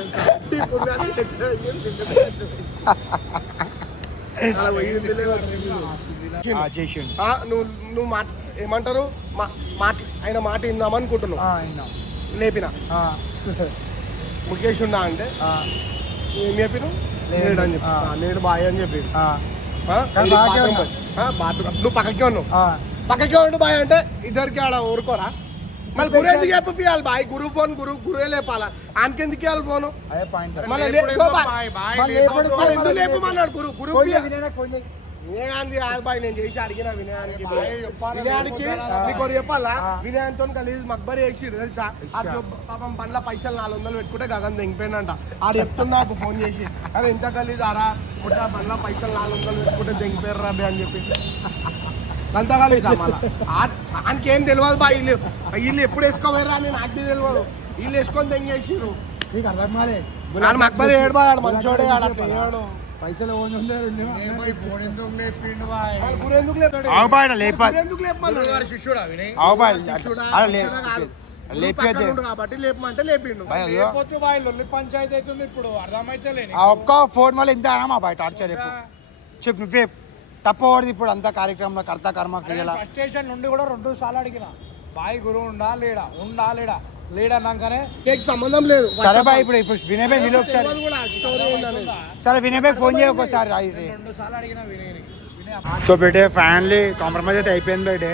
నువ్వు మాట ఏమంటారు ఆయన మాట ఇందామనుకుంటున్నావు లేపిన ముఖేష్ ఉన్నా అంటే ఏం చెప్పిన లేడు అని చెప్పి లేడు బాయ్ అని చెప్పి నువ్వు పక్కకే ఉండు బాయ్ అంటే ఇద్దరికి ఆడ ఊరుకోరా మళ్ళీ గురు ఎందుకు చెప్పియాలి బాయ్ గురు ఫోన్ గురువే లేపాలా ఆయనకి ఎందుకు ఇవ్వాలి ఫోను ఎందుకు లేపమన్నాడు గురు వినయానికి కాదు బాయ్ నేను చేసి అడిగిన వినయానికి నీకు చెప్పాలా వినయంతో కలిసి మక్బరి వేసి తెలుసా పాపం బండ్ల పైసలు 400 పెట్టుకుంటే గగన్ తెంగిపోయిందంట ఆడు చెప్తున్నా నాకు ఫోన్ చేసి అరే ఎంత కలిసి ఆరా బండ్ల పైసలు 400 పెట్టుకుంటే తెంగిపోయారు రాబే అని చెప్పి అంతగాలేదు ఆయనకి ఏం తెలియదు బా వీళ్ళు ఎప్పుడు వేసుకోపోయారా అని నాకు తెలియదు వీళ్ళు వేసుకొని తెంగేసిర్రు నీకు అర్థం కాలే అక్బర్ ఏడు మంచోడే పైసలు ఫోన్ ఎందుకు లేపిండు బాయ్ ఎందుకు కాబట్టి లేపమంటే లేపిండు లేకపోతే బాయ్ లొల్లి పంచాయతీ అవుతుంది ఇప్పుడు అర్థమైతే ఒక్క ఫోన్ వల్ల ఇంత అమ్మా బయట టార్చర్ చెప్పు నువ్వే తప్పవడది ఇప్పుడు అంతా కార్యక్రమంలో కర్త కర్మ క్రియల స్టేషన్ నుండి కూడా 2 సార్లు అడిగిన బాయ్ గురువు ఉండా లేడా లేడన్నాకనే నీకు సంబంధం లేదు. సరే బాయ్ ఇప్పుడు వినయ్ భాయ్ నిలు ఒకసారి సరే వినయ్ భాయ్ ఫోన్ చేయ ఒకసారి 2 సార్లు అడిగిన వినయ్ సో బేటే ఫైనల్లీ కాంప్రమైజ్ అయితే అయిపోయింది బేటే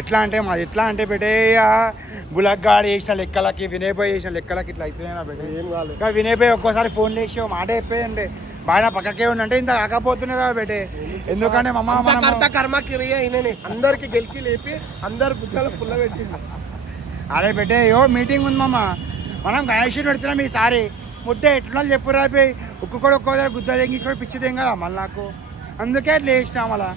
ఎట్లా అంటే బేటే బులక్ గాడు వేసిన లెక్కలకి వినయ్ భాయ్ వేసిన లెక్కలకి ఇట్లా అవుతున్నాయి బేటే ఏం కాలేదు. వినయ్ భాయ్ ఒక్కోసారి ఫోన్ చేసి మాట చెప్పేయండి బాగా పక్కకే ఉండంటే ఇంత కాకపోతున్నారా బేటే ఎందుకంటే కర్మ క్రియ అయినని అందరికి గెలికి లేపి అందరు బుద్ధలు పుల్ల పెట్టింది. అరే బేటే మీటింగ్ ఉంది మామ మనం గణేషుని పెడుతున్నాం ఈసారి ముట్టే ఎట్లా చెప్పు రాపోయి ఒక్కొక్కడు ఒక్కో దగ్గర గుద్ద తెంగించుకొని పిచ్చి తెంగ మళ్ళీ నాకు అందుకే అట్లా వేసినా మళ్ళా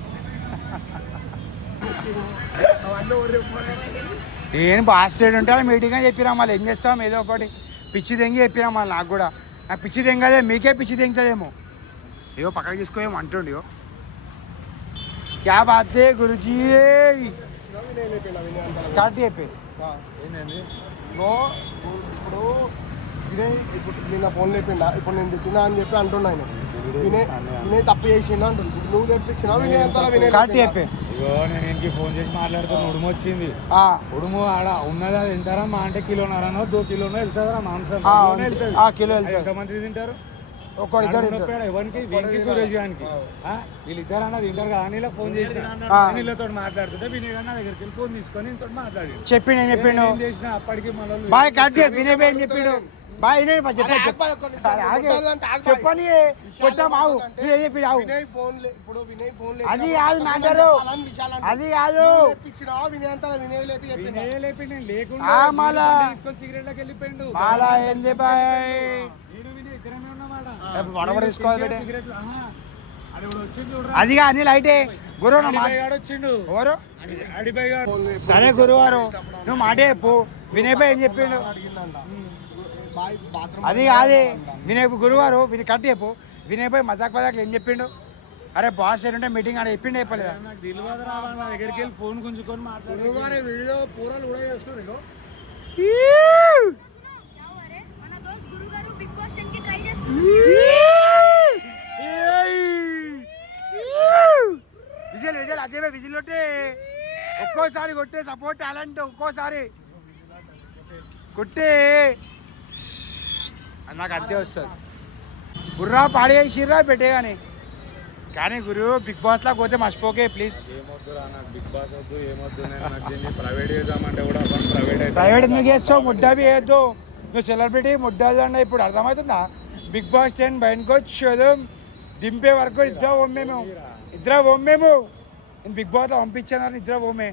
ఏం బాస్టేడ్ ఉంటే మీటింగ్ అని చెప్పిరా మళ్ళీ ఏం చేస్తాం ఏదో ఒకటి పిచ్చి తెంగి చెప్పిరా మళ్ళీ నాకు కూడా నాకు పిచ్చి తెంగదే మీకే పిచ్చి తెంగుతుందేమో ఏదో పక్కకి తీసుకోమో అంటుండి క్యా బాతే గురుజీ కరెక్ట్ చెప్పి ఇప్పుడు నిన్న ఫోన్ లేపిండా ఇప్పుడు నేను చెప్పినా అని చెప్పి అంటున్నా ఆయన వినయ్ తప్పు చేసిండు అంటుంది నువ్వు తెప్పించినా వినయ్ అంతా వినయ్ కరెక్ట్ చెప్పి నేను ఇంటికి ఫోన్ చేసి మాట్లాడుతున్నా ఉడుము వచ్చింది ఉడుము ఆడ ఉన్నది అది తింటారా మా అంటే కిలోన్నరనో 2 కిలోనో వెళ్తుందా మాంసం కిలో ఎంతమంది తింటారు ఎవరికి వెంకీ సురేష్ గారికి వీళ్ళిద్దరు అన్నది తింటారు కానీ ఇలా ఫోన్ చేసి వీళ్ళతో మాట్లాడుతుంటే వినయ్ గారు నా దగ్గరికి వెళ్ళి ఫోన్ తీసుకొని ఇంతో మాట్లాడి చెప్పిండు చేసిన అప్పటికి బాయ్ కరెక్ట్ వినయ్ భాయ్ చెప్పిండు బాయ్ చెప్పని అది కాదు మ్యాటర్ అది కాదు మాలా ఏంది బాయ్ వడబడి తీసుకోవాలి అది కానీ లైటే గురువు ఎవరు సరే గురువారు నువ్వు మాటే చెప్పు వినయ్ భాయ్ ఏం చెప్పిండు అది కాదే వినయ్ గురువారు కరెక్ట్ చెప్పు వినయ్ భాయ్ మజాక్ మజాక్ ఏం చెప్పిండు అరే బాస్ ఏంటంటే మీటింగ్ ఆడ చెప్పిండు చెప్పలేదా దగ్గరికి వెళ్ళి ఫోన్ గుంజుకొని విజయ్ అజయ్ భాయ్ విజిల్ కొట్టే ఒక్కోసారి కొట్టే సపోర్ట్ టాలెంట్ ఒక్కోసారి కొట్టే నాకు అంతే వస్తుంది బుర్రా పాడేసిర్రా పెట్టే కానీ గురు బిగ్ బాస్ లా పోతే మర్చిపోకే ప్లీజ్ ప్రైవేట్ ఎందుకు చేస్తావు ముడ్డాబి వేయద్దు నువ్వు సెలబ్రిటీ ముడ్డాది అన్న ఇప్పుడు అర్థమవుతుందా బిగ్ బాస్ 10 బయటకు వచ్చేది దింపే వరకు ఇద్దరు ఓమేము నేను బిగ్ బాస్ లో పంపించాను ఇద్దరు ఓమే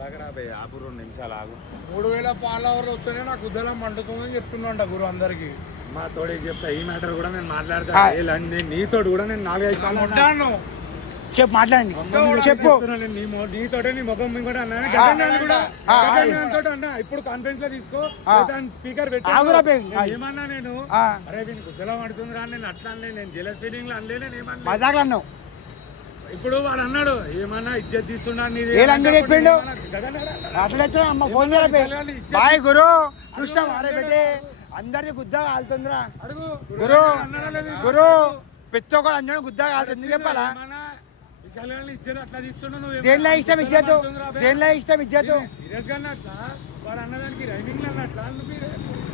2 నిమిషాలు ఆగు 3000 ఫాలోవర్లు వస్తేనే నాకు ఉద్దలం మండుతుందని చెప్తున్నా గురు అందరికి మా తోడే చెప్తా ఈ మ్యాటర్ కూడా నేను మాట్లాడతాను నీతో కూడా నేను 4-5 సార్లు చెప్పు మాట్లాడండి చెప్పు నీతోటే నీ ముఖం కూడా అన్నా ఇప్పుడు కాన్ఫరెన్స్ లో తీసుకో స్పీకర్ పెట్టా ఏమన్నా నేను అరే వీనికి గుద్దలం పడుతుంది రా నేను అట్లా నేను జెలస్ ఫీలింగ్ లో అనలే నేను ఏమన్నా ఇప్పుడు వాడు అన్నాడు ఏమన్నా ఇజ్జత్ తీస్తున్నా చెప్పిండు బాయ్ గురు అందరిది గుద్దా కాలుతుందిరా గురు ప్రతి ఒక్కరు అందరూ గుద్దా కాలుతుంది చెప్పాలా దేనిలో ఇష్టం ఇచ్చేద్దు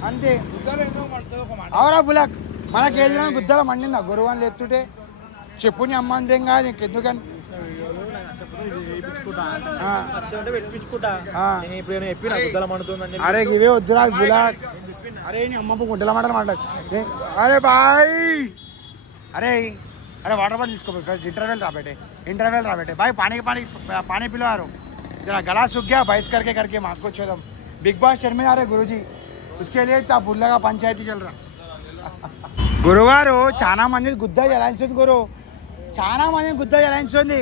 అంతే అవరా బులక్ మనకి ఏదైనా గుద్దల మండిందా గురువు అని చెప్తుంటే చెప్పు నీ అమ్మ అంతేం కాదు నీకు ఎందుకని అరే ఇవే వద్దురా బులక్ అరే నీ అమ్మ గుడ్డల మాటలు మాట్లాడు అరే బాయ్ అరే వాటర్ బాటిల్ తీసుకో ఫస్ట్ इंटरवल रा बेटे भाई पानी पिलवारो जरा गला सूख गया बाइस करके मास्क को छोड़ बिग बॉस शहर में आ रहे गुरुजी उसके लिए ता बुल्ला का पंचायती चल रहा గురువారు చాలా మంది గుద్ద జలాయించుంది గురు చాలా మంది గుద్ద జలాయించుంది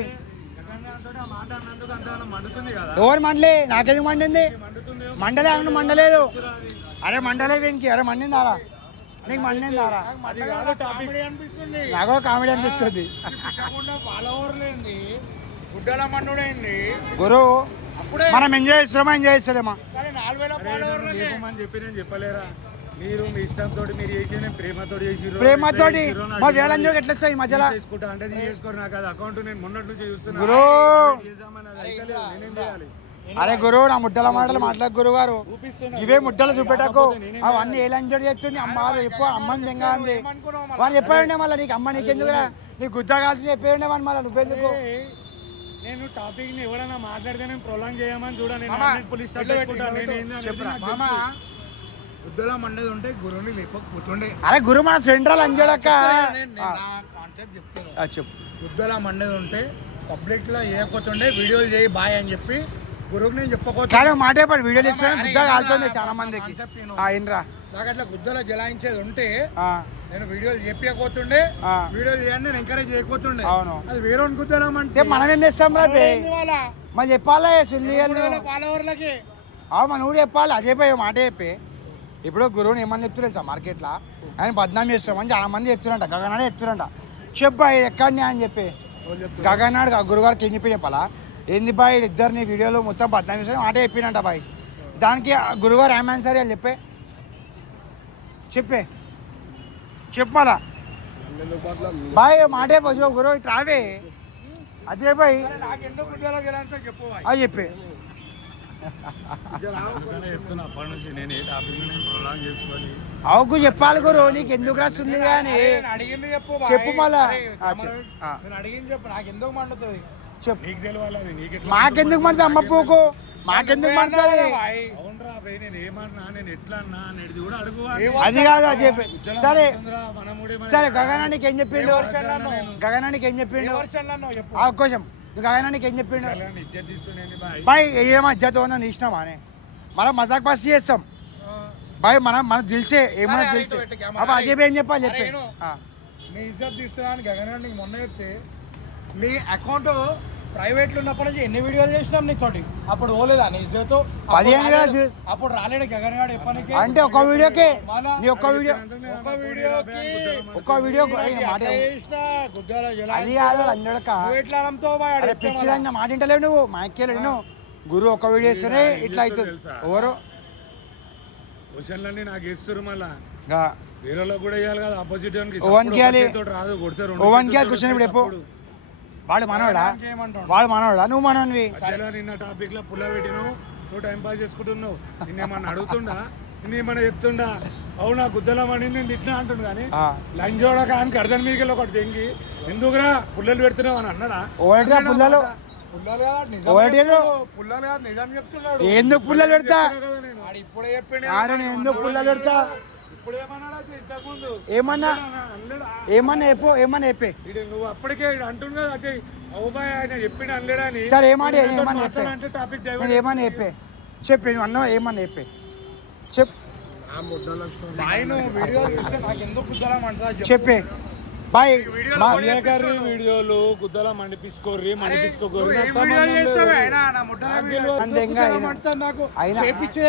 మండుతుంది కదా, ఎవరు మండలే? నాకెందుకు మండింది? మండుతుంది. మండలే అన్న మండలేదు. అరే మండలే వీనికి. అరే మండింది ఆరా, నీకు మండింది ఆరా. అది కాదు టాపిక్. కామెడీ అనిపిస్తుంది. నాకు కామెడీ అనిపిస్తుంది. ఫాలోవర్లేంది గుడ్డల మండుడైంది. గురు అప్పుడే మనం ఎంజాయ్ చేస్తున్నామా? ఎంజాయ్ చేస్తలేమా? కానీ 4000 అరే నన్ను ఫాలోవర్లకి లేపమని చెప్పి నేను చెప్పలేరా? మీరు మీ ఇష్టంతో మీరు చేసి నేను ప్రేమతో చేసిర్రు. ప్రేమతోటి ఎట్లా చేసిర్రో నాకు మా తెలియదు. వేలంజోకి ఎట్లా వస్తాయి ఈ మధ్యలో? చేసుకుంటా అంటే తీసుకోరు. నాకు అది అకౌంట్ నేను మొన్నటి నుంచి చూస్తున్నా. గురు. చేద్దామని అది అయితే లేదు. నేనేం చేయాలి? అరే గురు, నా ముడ్డల మాటలు మాట్లాడు గురువు గారు. చూపిస్తున్నా. ఇవే ముడ్డలు చూపెట్టకు. కాకపోతే నేనేం అవన్నీ ఏ లంజోడు చెప్తుంది. అమ్మ చెప్పు, అమ్మని తెంగా అంది. వాళ్ళు చెప్పాడంటే మళ్ళీ నీకు అమ్మ నీకెందుకురా? నీకు గుద్ద కాల్సి చెప్పేయండి అని మళ్ళీ నువ్వెందుకు? ఏయ్, నేను టాపిక్ ని ఎవరైనా మాట్లాడితే నేను ప్రొలాంగ్ చేయమని చూడ. నేను మామ, 100 పులి స్టాప్ ఇట్లా పెట్టుకుంటా. పెట్టి నేను ఏంది అనేది చెప్పురా. నాకు మామ తెలుసు. గుద్దల మండేది ఉంటే గురువుని లేపకపోతుండే. అరే గురు మన ఫ్రెండ్ రా లంజోడక్క. నేను నా కాన్సెప్ట్ చెప్తాను. చెప్పు. గుద్దల మండేది ఉంటే పబ్లిక్ లో చేయకపోతుండే వీడియోలు చేయి బాయ్ అని చెప్పి గురువుకి నేను చెప్పకపోతే కానీ మాట చెప్పండి, వీడియోలు ఇస్తాను గుద్ద కాలుతుంది చాలా మందికి. ఇన్రా నాకు అట్లా గుద్దల జలాయించేది ఉంటే నేను వీడియోలు చెప్పకపోతుండే, వీడియోలు చేయండి నేను ఎంకరేజ్ చేయకపోతుండే. అవును. అది వేరే గుద్దలమంటే మనం ఏం చేస్తాం రా బే? మరి చెప్పాలా సుల్లియలు? ఫాలోవర్లకి మన ఊరు చెప్పాలి. అజయ్ భాయ్ మాట చెప్పి. ఇప్పుడు గురువుని ఏమని చెప్తున్నారు తెలుసా? మార్కెట్లో ఆయన బద్నాం చేస్తామని చాలా మంది చెప్తున్నారంట. గగనాడే చెప్తున్నారంట. చెప్పు బాయ్ ఎక్కడిని అని చెప్పి. గగనాడు గురుగారికి ఏం చెప్పి చెప్పాలా? ఏంది బాయ్ ఇద్దరిని వీడియోలో మొత్తం బద్నాం చేస్తాను మాట చెప్పినంట బాయ్. దానికి గురుగారు ఏం ఆన్సర్ అని చెప్పే చెప్పాలా బాయ్ మాట గురువు ఇట్రావే అజయ్ భాయ్ నాకు ఎందుకు గుద్దల జలాయించో చెప్పు బాయ్. అది చెప్పే. అందుకనే చెప్తున్నా అప్పటి నుంచి నేను ఏ టాపిక్ ని నేను ప్రొలాంగ్ చేసుకొని. అవుకు చెప్పాలి గురు, నీకు ఎందుకు రాస్తుంది కానీ నేను అడిగింది చెప్పు బాయ్. చెప్పు మళ్ళా. అరే, చెప్పు. నేను అడిగింది చెప్పు. నాకు ఎందుకు మండుతుంది? చెప్పు. నీకు తెలియాలి అది. నీకు ఎట్లా మాకెందుకు పడుతుంది అమ్మ పూకు? మాకెందుకు పడుతుంది? బాయ్. అవునరా భయ్, నేను ఏమన్నా నేను ఎట్లా అన్నా అనేది కూడా అడుగు. అది కాదు అది చెప్పి. సరే మనముడే సరే గగనానికి ఏం చెప్పిండు? గగనానికి ఏం చెప్పిండు? ఏ వర్షన్ అన్నావు చెప్పు. అవకాశం గగనానికి ఏం చెప్పిండు? ఇజ్జత్ ఇస్తుండేది బాయ్. బాయ్ ఏమో అజ్జతో ఉందని ఇచ్చినామా అని మనం మజాక్ పాస్ చేస్తాం బాయ్. మన దిల్సే ఏమన్నా అరే, దిల్సే. ఇటు పెట్టు, అబ్బా అజయ్ ఏం చెప్పాలి చెప్పి. అరే, నీ ఇజ్జత్ తీస్తుందని గగన్ నీకు మొన్న చెప్తే నీ అకౌంట్ ప్రైవేట్ లో ఉన్నప్పటి నుంచి ఎన్ని వీడియోలు చేసినాం నీతోటి? అప్పుడు పోలేదా నీ ఇజ్జత్? 15 కదా views. అప్పుడు రాలేడు గగన్ గారు ఎప్పటికీ. అంటే ఒక వీడియోకి మళ్ళా నీ ఒక్క వీడియో ఒక్క వీడియో మాట చేసిన గుద్దల జలా అది కాదు అందడక ఎట్లా అనంతో బాయ్ అరే పిచ్చిదాన్ని మాట వింటలేవు నువ్వు. మా ఎక్కేలేడు నువ్వు. గురువు ఒక వీడియో ఇస్తేనే ఇట్లా అవుతుంది. ఎవరు క్వశ్చన్లన్నీ నాకు ఇస్తారు. మళ్ళా గా. వేరేలో కూడా వేయాలి కదా. ఆపోజిట్ ఓవన్కి వేయాలి. రాదు కొడితే ఓవన్కి వేయాలి క్వశ్చన్ ఇప్పుడు చెప్పు. వాడు మనోడా? వాడు మనోడా? నువ్వు మనోనివి. నిన్న టాపిక్ లో పుల్ల పెట్టిను. నువ్వు టైం పాస్ చేసుకుంటున్నావు. నిన్నేమన్నా అడుగుతుండా? నిన్నేమన్నా చెప్తుండా? అవునా గుద్దల మని నేను ఇట్లా అంటుండు కానీ లంజోడ కానీ అర్థం మీకు ఒకటి తెంగి ఎందుకురా పుల్లలు పెడుతున్నావు అని అన్నాడా? ఓడిరా పుల్లలు పుల్లలు కాదు నిజం చెప్తున్నాడు. ఎందుకు పుల్లలు పెడతా? వాడు ఇప్పుడే చెప్పిండు. అరే నేను ఎందుకు పుల్లలు పెడతా? ఇప్పుడు ఏమన్నాడా ఇంతకుముందు? ఏమన్నా అనలేడా? ఏమన్నా చెప్పు. ఏమన్నా చెప్పే. నువ్వు అప్పటికే అంటుండు కదా అజయ్ అవుబాయ్ ఆయన చెప్పిండు అనలేడా అని. సరే ఏమాట ఏమన్నా చెప్పే. అంటే టాపిక్ నేను ఏమన్నా చెప్పే. చెప్పే నువ్వు అన్నావు ఏమన్నా చెప్పే. చెప్పు బాయ్ నువ్వు వీడియో చూస్తే నాకు ఎందుకు గుద్దల మండుతుందో చెప్పు. చెప్పే బాయ్. వీడియోలు గుద్దల మండిపించుకోర్రి మండిపించుకోకూడదు.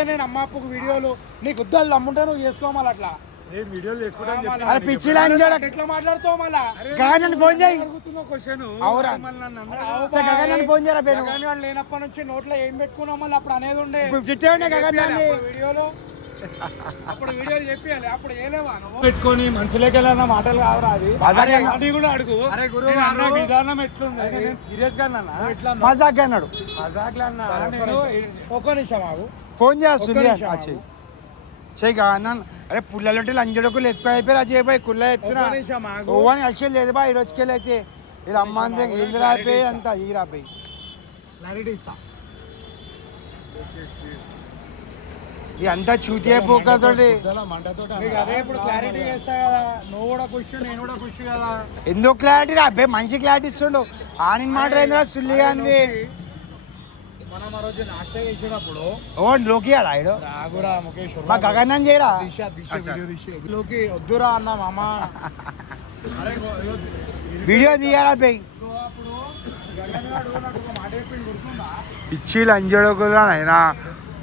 నేను అమ్మకు వీడియోలు నీ గుద్దలు నమ్ముంటే నువ్వు చేసుకోవాలి అట్లా. నేను వీడియోలు చేసుకుంటాను. అరే పిచ్చి లంజోడ ఎట్లా మాట్లాడుతావు మళ్ళా? గగన్ ఫోన్ చేయి. క్వశ్చన్ అవురా గగన్ ఫోన్ చేయరా పేరు. గగన్ గారు లేనప్పటి నుంచి నోట్లో ఏం పెట్టుకున్నావు మళ్ళీ అప్పుడు అనేది ఉండే చిట్టే ఉండే గగన్ వీడియోలో. అప్పుడు వీడియోలు చెప్పాలి. అప్పుడు ఏలేవా నువ్వు? పెట్టుకొని మనుషులకి వెళ్ళిన మాటలు కావరా అది. అది కూడా అడుగు. అరే గురువు నేను అన్న విధానం ఎట్లుంది? నేను సీరియస్ గా అన్నా. ఎట్లా మజాక్ అన్నాడు. మజాక్లు అన్నా. నేను ఒక్క నిమిషం ఆగు. ఫోన్ చేయాలి. చెయ్యి అన్న. అరే పుల్లలుంటే లంజడకు ఎక్కువ అయిపోయారు అజయ్ భాయ్. కుళ్ళ చెప్తున్నా ఒక్క నిమిషం ఆగు. ఓవని కలిసి లేదు బా. ఈ రోజుకెళ్ళి అయితే ఇలా అమ్మ అంతే ఏంది రాపోయి అంతా ఈ రాపోయి. క్లారిటీ ఇస్తా. ఇదంతా చూతి అయిపోకతోటి నీకు అదే ఇప్పుడు క్లారిటీ చేస్తా కదా. నువ్వు కూడా ఖుషి నేను కూడా ఖుషి కదా. ఎందుకు క్లారిటీ రా అబ్బాయి? మనిషి క్లారిటీ ఇస్తుండు. ఆని మాట ఏందిరా సుల్లి కానివి. మనం ఆ రోజు నాస్టా చేసేటప్పుడు ఓ లోకి ఆడు రాగురా ముఖేష్ మా గగనం చేయరా. లోకి వద్దురా అన్నా మామ. అరే వీడియో తీయాలా అబ్బాయి. అప్పుడు గగన్ గారు నాకు ఒక మాట చెప్పింది గుర్తుందా? పిచ్చి లంజోడుకులు అయినా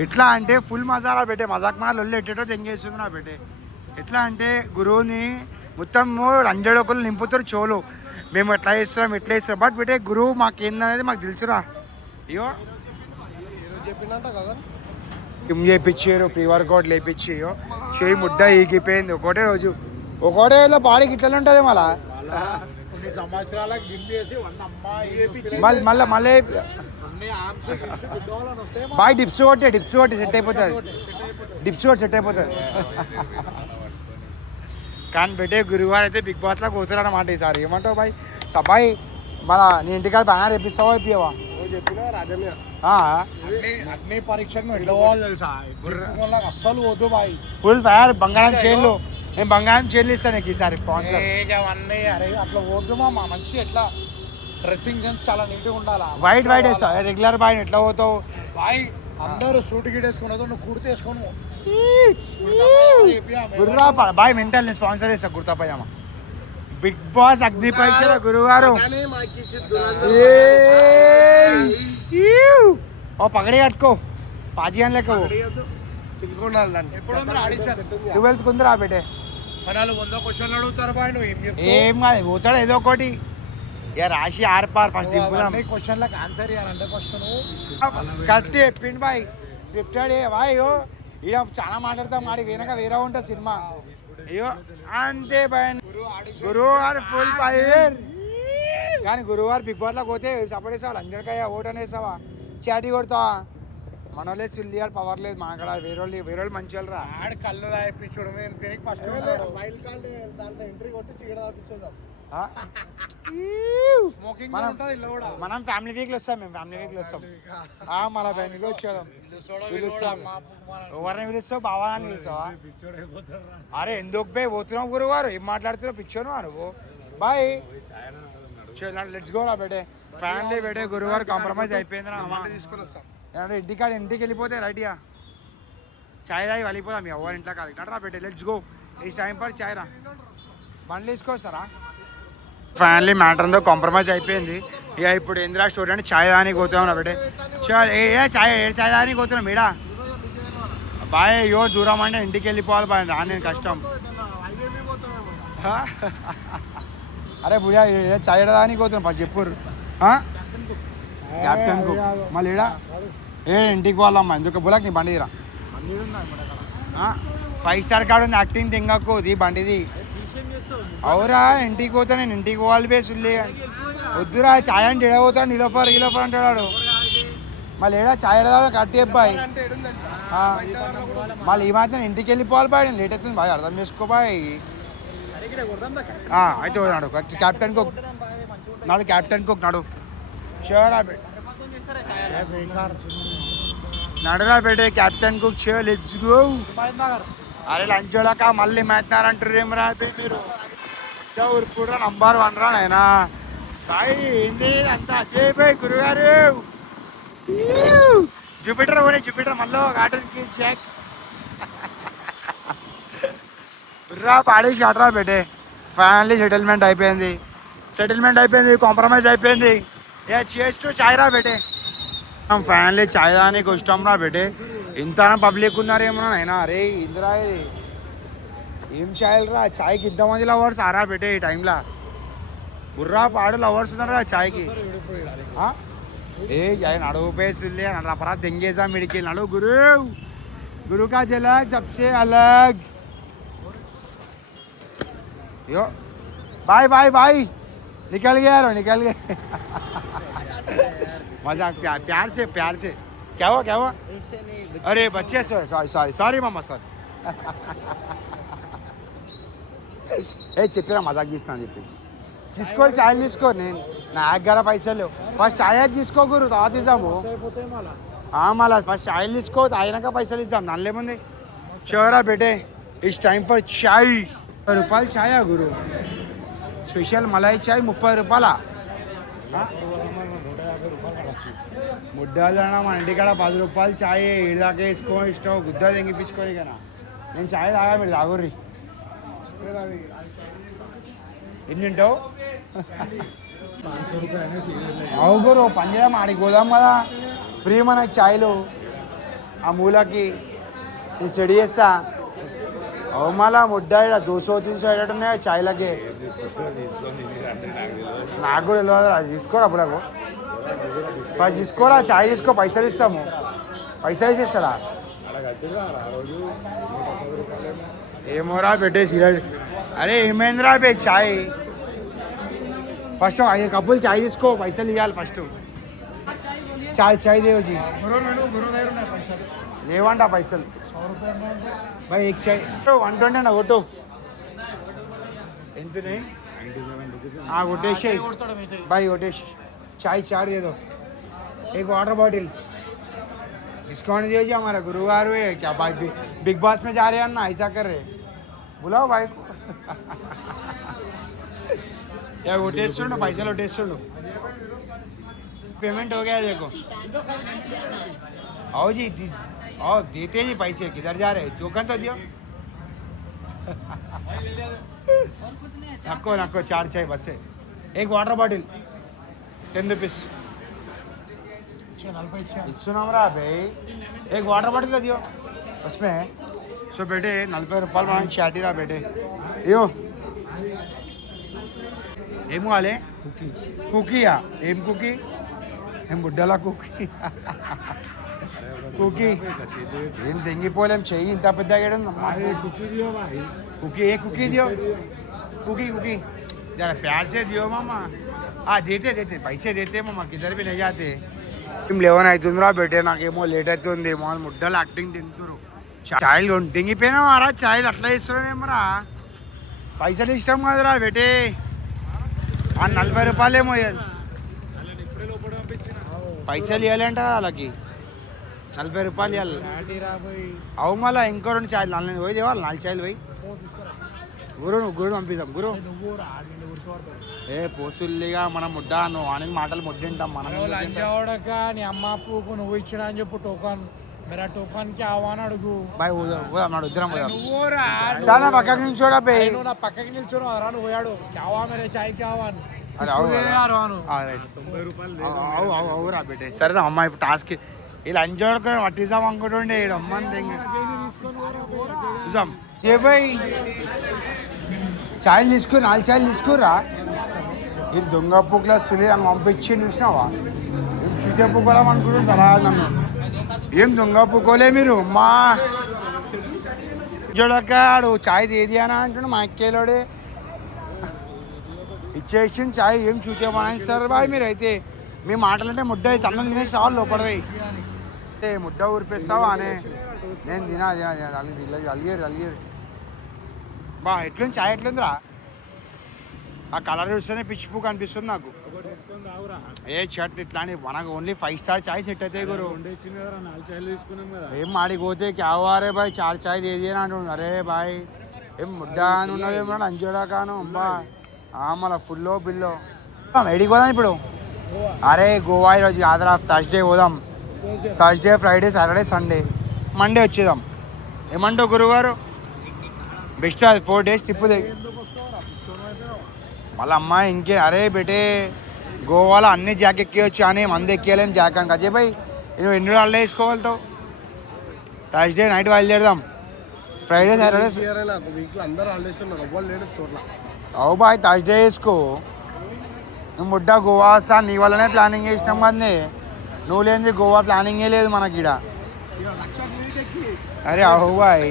ఎట్లా అంటే ఫుల్ మసాలా పెట్టే మజాక్ మాలు ఒళ్ళు ఎట్టేటో తెంగేస్తుంది నా పెట్టే ఎట్లా అంటే గురువుని మొత్తం లంజోడుకులు నింపుతారు చోలు మేము ఎట్లా చేస్తున్నాం ఎట్లా చేస్తున్నాం బట్ పెట్టే గురువు మాకేందనేది మాకు తెలుసురా అయ్యో జిమ్ చేయించారు ప్రీ వర్కౌట్ లేపించి చేయి ముడ్డ ఈగిపోయింది ఒకటే రోజు ఒకటే రోజులో బాడీకి ఇట్లనే ఉంటుంది మళ్ళా కొన్ని సంవత్సరాలకు జిమ్ చేసి మళ్ళీ బాగా డిప్స్ కొట్టి సెట్ అయిపోతుంది సెట్ అయిపోతుంది కానీ పెట్టే గురువారు అయితే బిగ్ బాస్లో కూతురు అన్నమాట ఈసారి ఏమంటావు బాయ్ సబాయ్ మన నీ ఇంటికాడ బాగా రేపిస్తావా అయిపోయావా చెప్పినా రాజమ్య అగ్ని పరీక్షకు ఎట్లా పోవాలి తెలుసా అస్సలు వద్దు బాయ్ ఫుల్ ఫైర్ బంగారం చైన్లు నేను బంగారం చైన్లు ఇస్తాను నీకు ఈసారి అవన్నీ అరే అట్లా వద్దు మా మంచి ఎట్లా డ్రెస్సింగ్ సెన్స్ చాలా నీట్గా ఉండాలా వైట్ వేస్తా రెగ్యులర్ బాయ్ ఎట్లా పోతావు బాయ్ అందరూ సూట్ గిట్ వేసుకున్నదో నువ్వు కుర్తి వేసుకోను గుర్రా బాయ్ మెంటల్ నేను స్పాన్సర్ చేస్తా కుర్తా పైజామా బిగ్ బాస్ అగ్ని పరీక్ష గురువారు ఓ పగడి కట్టుకో పాజియాన్ లెక్క 12th కుందరా పెట్టే అడుగుతారు బాయ్ నువ్వు ఏం కాదు పోతాడు ఏదో ఒకటి ఇక రాసి ఆర్పార్ ఫస్ట్ క్వశ్చన్లకు ఆన్సర్ ఇవ్వాలంటే క్వశ్చన్ కరెక్ట్ చెప్పిండు బాయ్ స్క్రిప్టెడ్ బాయ్ ఇక చాలా మాట్లాడతాం మాడి వెనక వేరే ఉంటుంది సినిమా అయ్యో అంతే బాయ్ గురువు ఫుల్ ఫైర్ కానీ గురువారు బిగ్ బాస్లోకి పోతే సపోర్ట్ వేస్తావా లంజడకాయ ఓట్ అనేస్తావా చాటీ కొడతావా మనోళ్ళే సిల్లి ఆడు పవర్ లేదు మాకడ వేరే మంచి వాళ్ళు రా ఆడు కళ్ళు దాయిపించడు ఫస్ట్ ఎంట్రీ కొట్టి సిగరెట్ దాపించేద్దాం మనం ఫ్యామిలీ వీక్లో వస్తాం మేము ఫ్యామిలీ వీక్లో వస్తాం మన ఫ్యామిలీకి వచ్చేదాం పిలుస్తాం ఎవరిని పిలుస్తావు బావా అని పిలుస్తావా అరే ఎందుకు బే పోతున్నావు గురువారు ఏం మాట్లాడుతున్నావు పిచ్చోను నువ్వు బాయ్ లెట్స్ గో రా బేటే ఫ్యామిలీ బేటే గురువారు కాంప్రమైజ్ అయిపోయింది రా తీసుకొని వస్తాం ఇంటికి వెళ్ళిపోతే రైట్గా చాయ్ తాగి వెళ్ళిపోదాం ఎవరి ఇంట్లో కాదు ఇక్కడ రా బేటే లెట్స్ గో ఈ టైం పర్ చాయ్ రా బండ్లు తీసుకొస్తారా ఫైనల్లీ మ్యాటర్ అంతా కాంప్రమైజ్ అయిపోయింది ఇక ఇప్పుడు ఏంద్రా స్టూడెంట్ చాయ్ దానికి పోతున్నాం రా బేటే చాయ్ దానికి పోతున్నాం మీడా బాయ్ అయ్యో దూరం అంటే ఇంటికి వెళ్ళిపోవాలి బాయ్ రాని కష్టం అరే బుడియా చాయ్ దానికి పోతున్నాం ఫస్ట్ చెప్పుర్రు క్యాప్టెన్ కు మళ్ళీ ఇంటికి పోవాలమ్మా ఎందుకు బులాక్ నీ బండిరా 5 స్టార్ కార్డు ఉంది యాక్టింగ్ తింగకు ఇది బండిది అవురా ఇంటికి పోతా నేను ఇంటికి పోవాలి బేసుల్లి వద్దురా చాయ్ అంటే ఎడబోతాడు నిలోఫర్ అంటాడు మళ్ళీ చాయ్ ఎడదా కట్టి అబ్బాయి మళ్ళీ ఈ మాత్రం ఇంటికి వెళ్ళిపోవాలి బాయ్ నేను లేట్ అవుతుంది బాయ్ అర్థం చేసుకో బాయ్ అయితే నాడు క్యాప్టెన్ కుక్ నాడు షూరా నడురా పెట్టే captain cook show let's go అరే లంచ్ చూడక మళ్ళీ మేస్తున్నారు అంటారు ఏం రా మీరు ఊరుకురా నంబర్ 1 రా నాయనా బాయ్ ఏంటి అంతా చేయిపోయి గురుగారు జూపిటర్ మళ్ళీ గార్డెన్కి చెక్ రా పాడేసి ఆటరా పెట్టే ఫైనల్లీ సెటిల్మెంట్ అయిపోయింది కాంప్రమైజ్ అయిపోయింది ఏ చేస్తూ చాయ్ రా పెట్టే ఫైనల్లీ చాయ్ దానికి ఇష్టం రా పెట్టే ఇంత పబ్లిక్ ఉన్నారేమో అయినా అరే ఇందిరా ఇది ఏం చాయలు రా చాయ్కి ఇంతమంది లవర్స్ ఆరా పెట్టే ఈ టైంలో బుర్రా పాడు లవర్స్ ఉన్నారు చాయ్కి ఏ నడువు పేసులే రపరా దెంగేసా మిడికి నడువు गुरु का झलक सबसे अलग यो बाय निकल गए मजाक प्यार से क्या हुआ अरे बच्चे सॉरी मामा सॉरी ఏ చెప్పిరా మజాక్ తీస్తాను చెప్పేసి తీసుకోవాలి ఛాయలు తీసుకో నేను నా దగ్గర పైసలు లేవు ఫస్ట్ ఛాయ్ తీసుకో గురు తర్వాత తీసాము మళ్ళీ ఫస్ట్ ఛాయలు తీసుకో అయినాక పైసలు ఇచ్చాం దానిలో ఏముంది షూరా బేటే ఇట్స్ టైం ఫర్ ఛాయ్ 30 రూపాయలు ఛాయా గురు స్పెషల్ మలాయి ఛాయ్ 30 రూపాయల ముడ్డాలు అన్న మన ఇంటికాడ 10 రూపాయలు ఛాయ్ ఇదాకా వేసుకోని ఇష్టం గుద్ద తెంగిపించుకొని కదా నేను ఛాయ్ తాగా మీరు తాగుర్రి ఎన్ని తింటావు అవుగురు పని చేయడం ఆడికి పోదాం కదా ఫ్రీ మనకి ఛాయ్లు ఆ మూలకి నేను స్టడీ చేస్తా అవు మళ్ళా ముడ్డా 200-300 అయ్యేట్టున్నాయి ఛాయ్లకి నాకు కూడా తెలియదు అది తీసుకోరా అప్పుడకు ఫస్ట్ తీసుకోరా ఛాయ్ తీసుకో పైసలు ఇస్తాము పైసలు ఇచ్చేస్తాడా ఏమోరా పెట్టేసి అరే ఏమైందిరా బే ఛాయ్ ఫస్ట్ 5 కప్పులు ఛాయ్ తీసుకో పైసలు ఇవ్వాలి ఫస్ట్ ఛాయ్ దేవజీ లేవంట పైసలు भाई एक चाय 120 ना కొట్టు ఎంతనే ఆ కొట్టేసి भाई కొట్టేసి चाय चार दे दो एक वाटर बॉटल डिस्काउंट दियो जी हमारा गुरुवार है क्या भाई बिग बॉस में जा रहे हैं ना ऐसा कर रहे बुलाओ भाई को या वो टेस्ट सुनो पैसा लो टेस्ट सुनो पेमेंट हो गया है देखो आओ जी आओ देते जी पैसे किधर जा रहे चौकन तो दियो नको नको 4 चाय बस है एक वाटर बॉटल 10 रुपीस इच्छुनाम रा भाई एक वाटर बॉटल तो दियो उसमें सो बेटे 40 రూపాయలు మనం చాటీ రా बेटे यो ఏం కావాలి కుకీయా ఏం కుకీ ఏం బుడ్డలా కుకీ కుకీ ఏం తెంగిపోలేం చెయ్యి ఇంత పెద్దగా కుకీ ఏ కుకీ दियो कुकी कुकी जरा प्यार से दियो मामा हाँ देते देते पैसे देते मामा किधर भी नहीं जाते तुम लेवन అవుతుందిరా బేటే నాకేమో లేట్ అవుతుంది మామూలు ముడ్డలు యాక్టింగ్ తింటురు ఛాయలు తెంగిపోయినా మారా ఛాయలు అట్లా ఇస్తున్నామేమరా పైసలు ఇష్టం కదరా బేటే ఆ 40 రూపాయలేమో పైసలు ఇవ్వాలంట వాళ్ళకి 40 రూపాయలు ఇవ్వాలి అవు మళ్ళీ ఇంకో 2 ఛాయలు 4 పోయి దేవాలి 4 ఛాయలు పోయి గురు పంపిద్దాం గురు ఏ పోసుల్లిగా మనం ముడ్డా నువ్వు అని మాటలు ముడ్డింటాం మనం నీ అమ్మ పూకు నువ్వు ఇచ్చినా అని చెప్పు టోకన్ मेरा टोकन क्या आवा అని అడుగు బాయ్ పోదాం నాడు ఇద్దరం పోదాం చాలా పక్కకి నిల్చోడా బే నువ్వు నా పక్కకి నిల్చోను రా నువ్వు పోయాడు క్యావా మేరే చాయ్ క్యావా అని అరే అవురా బేటే సరే అమ్మ ఇప్పుడు టాస్క్ ఇలా అంజోడుకొని పట్టిస్తాం అనుకుంటుండే అమ్మని చూసాం ఏ బాయ్ ఛాయలు తీసుకో 4 ఛాయలు తీసుకోరా ఈ దొంగ పుక్కుల సులి అని పంపించి చూసినావా ఏం చూసే పుక్కలం అనుకుంటున్నాడు సలహా నన్ను ఏం దొంగ పుక్కోలే మీరు మా చూడకాడు ఛాయ్ ఏది అని అంటున్నాడు మా ఎక్కేలోడే ఇచ్చేసి ఛాయ్ ఏం చూసేమని సార్ బాయ్ మీరు అయితే మీ మాటలంటే ముడ్డ తన్నం తినేసి రావాలి లోపడవి అంటే ముడ్డ ఊరిపేస్తావా అనే నేను తినా అలిగేరు బా ఎట్లుంది ఛాయ్ ఎట్లుందిరా ఆ కలర్ చూస్తేనే పిచ్చి పువ్వు కనిపిస్తుంది నాకు ఏ షర్ట్ ఇట్లా అని మనకు ఓన్లీ 5 స్టార్ చాయ్ సెట్ అవుతాయి గురు ఏం మాడికి పోతే క్యావారే బాయ్ 4 చాయ్ దేది అని అంటుండు అరే బాయ్ ఏం ముడ్డా అని ఉన్నవేమో అంజోడా కాను అమ్మా మళ్ళీ ఫుల్లో బిల్లో ఎడికి పోదాం ఇప్పుడు అరే గోవా ఈరోజు కాదురా థర్స్డే పోదాం Thursday Friday Saturday Sunday Monday వచ్చేదాం ఏమంటావు గురువారు బెస్ట్ 4 days ట్రిప్ మళ్ళీ అమ్మాయి ఇంకే అరే బేటే గోవాలో అన్ని జాక్ ఎక్కివచ్చు అని మంది ఎక్కేయలేం జాక్ అని అజయ్ భాయ్ నువ్వు ఎన్ని రోజులు వేసుకోగలుగుతావు థర్స్డే నైట్ బయలుదేరదాం ఫ్రైడే సాటర్డే అవు బాయ్ థర్స్డే వేసుకో నువ్వు ముడ్డా గోవా వస్తా నీ వల్లనే ప్లానింగ్ చేసినాం కదే నువ్వు లేనిది గోవా ప్లానింగే లేదు మనకి ఇక్కడ అరే అవు బాయ్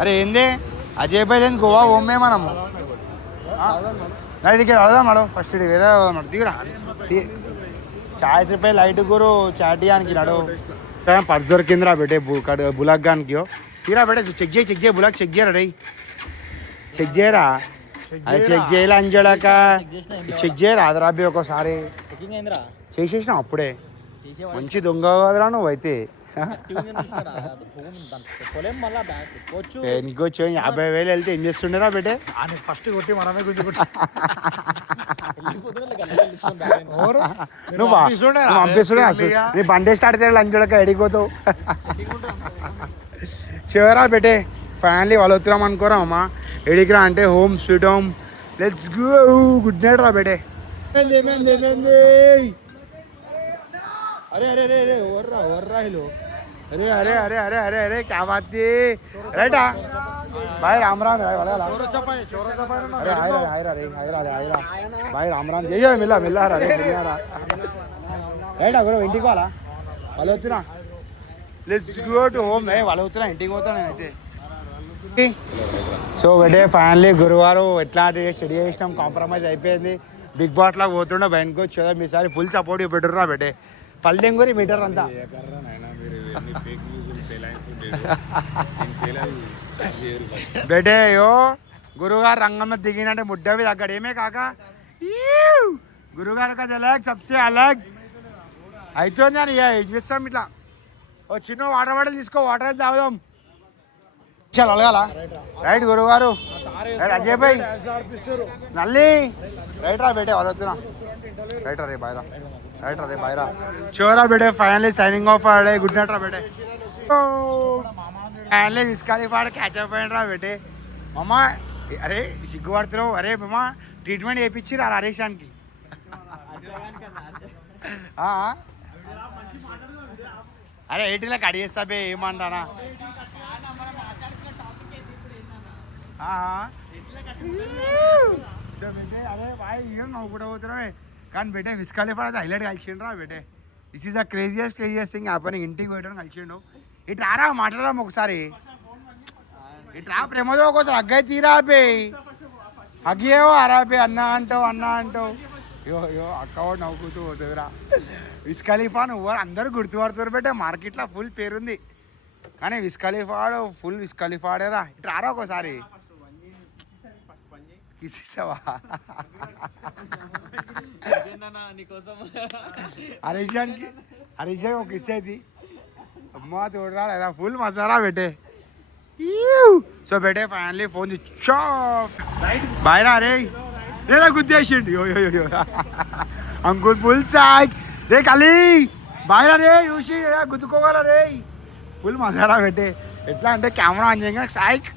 అరే ఏంది అజయ్ భాయ్ లేని గోవా ఓమే మనం నైట్కి వెళ్దాం మేడం ఫస్ట్ వేరే మేడం దిగురా చాయ్ రూపాయి లైట్ గురు చాటియానికి నడు పర్స్ దొరికిందిరా బేటే బులాక్ గానికి తీరా బేటే చెక్ చేయి బులాక్ చెక్ చేయరా రే చెక్ చేయరా అది చెక్ చేయాలి అంజడాక చెక్ చేయరా అది రాబీ ఒకసారి చేసేసినాం అప్పుడే మంచి దొంగ కదరా నువ్వు అయితే ఇంకొచ్చు 50,000 వెళ్తే ఏం చేస్తుండేరా బేటే ఫస్ట్ కొట్టి మనమే నువ్వు పంపిస్తుండే అసలు నీ బండి స్టార్ట్ చేయాలి లంచోడక ఎడిగిపోతావు చివరా బేటే ఫ్యామిలీ వాళ్ళు వస్తున్నాం అనుకోరా అమ్మా ఎడికిరా అంటే home sweet home let's go good night రా బేటే अरे अरे अरे अरे ओर रहा है लो अरे अरे अरे अरे अरे अरे क्या बात थी राइटा भाई राम राम भाई वाला अरे आयरा भाई राम राम ये मिला रे రైటా గురు ఇంటికి వాళ్ళ వాళ్ళు వచ్చినా లెట్స్ గో టు హోమ్ వాళ్ళు వచ్చినా ఇంటికి పోతా నేనైతే సో బెటే ఫైనల్లీ గురువారం ఎట్లాంటి స్టడీ చేసినాం కాంప్రమైజ్ అయిపోయింది బిగ్ బాస్ లాగా పోతుండే బయటకు వచ్చేదా మీసారి ఫుల్ సపోర్ట్ పెట్టరురా బెటే పల్లెంగురి మీటర్ అంతా బెటే యో గురుగారు రంగంలో దిగినంటే ముడ్డ మీద అక్కడ ఏమే కాక గురుగారు కదా అలగ్ సబ్సే అలగ్ అవుతుంది అని ఏం చేస్తాం ఇట్లా ఓ చిన్న వాటర్ బాటిల్ తీసుకో వాటర్ అయితే తాగుదాం చాలా అలగాల రైట్ గురుగారు రైట్ అజయ్ భాయ్ నల్లి రైట్ రా బేటే వాళ్ళు వస్తున్నా రైట్ రే బాయ్రా రైట్ రే బాయ్రా షోరా బేటే ఫైనల్లీ సైనింగ్ ఆఫ్ ఆడే గుడ్ నైట్ రా బేటే ఫైనల్లీ విస్కాలిఫైడ్ క్యాచ్ అయిపోయింది రా బేటే మమ్మ అరే సిగ్గుపడుతున్నావు అరే మమ్మ ట్రీట్మెంట్ చేయించిరా హరీషానికి అరే ఎయిటీలోకి అడిగేస్తా బే ఏమంటానా అరే బాయ్ ఏం నవ్వు కూడా పోతున్నావే కానీ బేటే విస్కాలిఫైడ్ హైలైట్ కలిసిండ్రా బేటే this is the craziest thing happening ఇంటికి పోయడం కలిసిండు ఇటు రారా మాట్లాడదాం ఒకసారి ఇటు రా ప్రేమతో ఒకసారి అగ్గాయి తీరా బే అగ్గేవో అరా బే అన్న అంటావు యో అక్క వాడు నవ్వుకుంటూ పోతుందిరా విస్కాలిఫా నువ్వు అందరూ గుర్తుపడుతున్నారు బేటే మార్కెట్లో ఫుల్ పేరుంది కానీ విస్కాలిఫాడు ఫుల్ విస్కాలిఫాడేరా ఇటు రారా ఒకసారి కిసిస్తావా హరీష్ ఒక కిస్ అయితే అమ్మా తోడరా లేదా ఫుల్ మసాలా బేటే సో బేటే ఫైనల్లీ ఫోన్ బాయ్రా రే రేలా గుద్దేసిండు యో అంకుల్ ఫుల్ సాక్ రే కలి బాయ్రా రే చూసి గుద్దుకోగల రే ఫుల్ మసాలా బేటే ఎట్లా అంటే కెమెరా ఆన్ చేయగా సాక్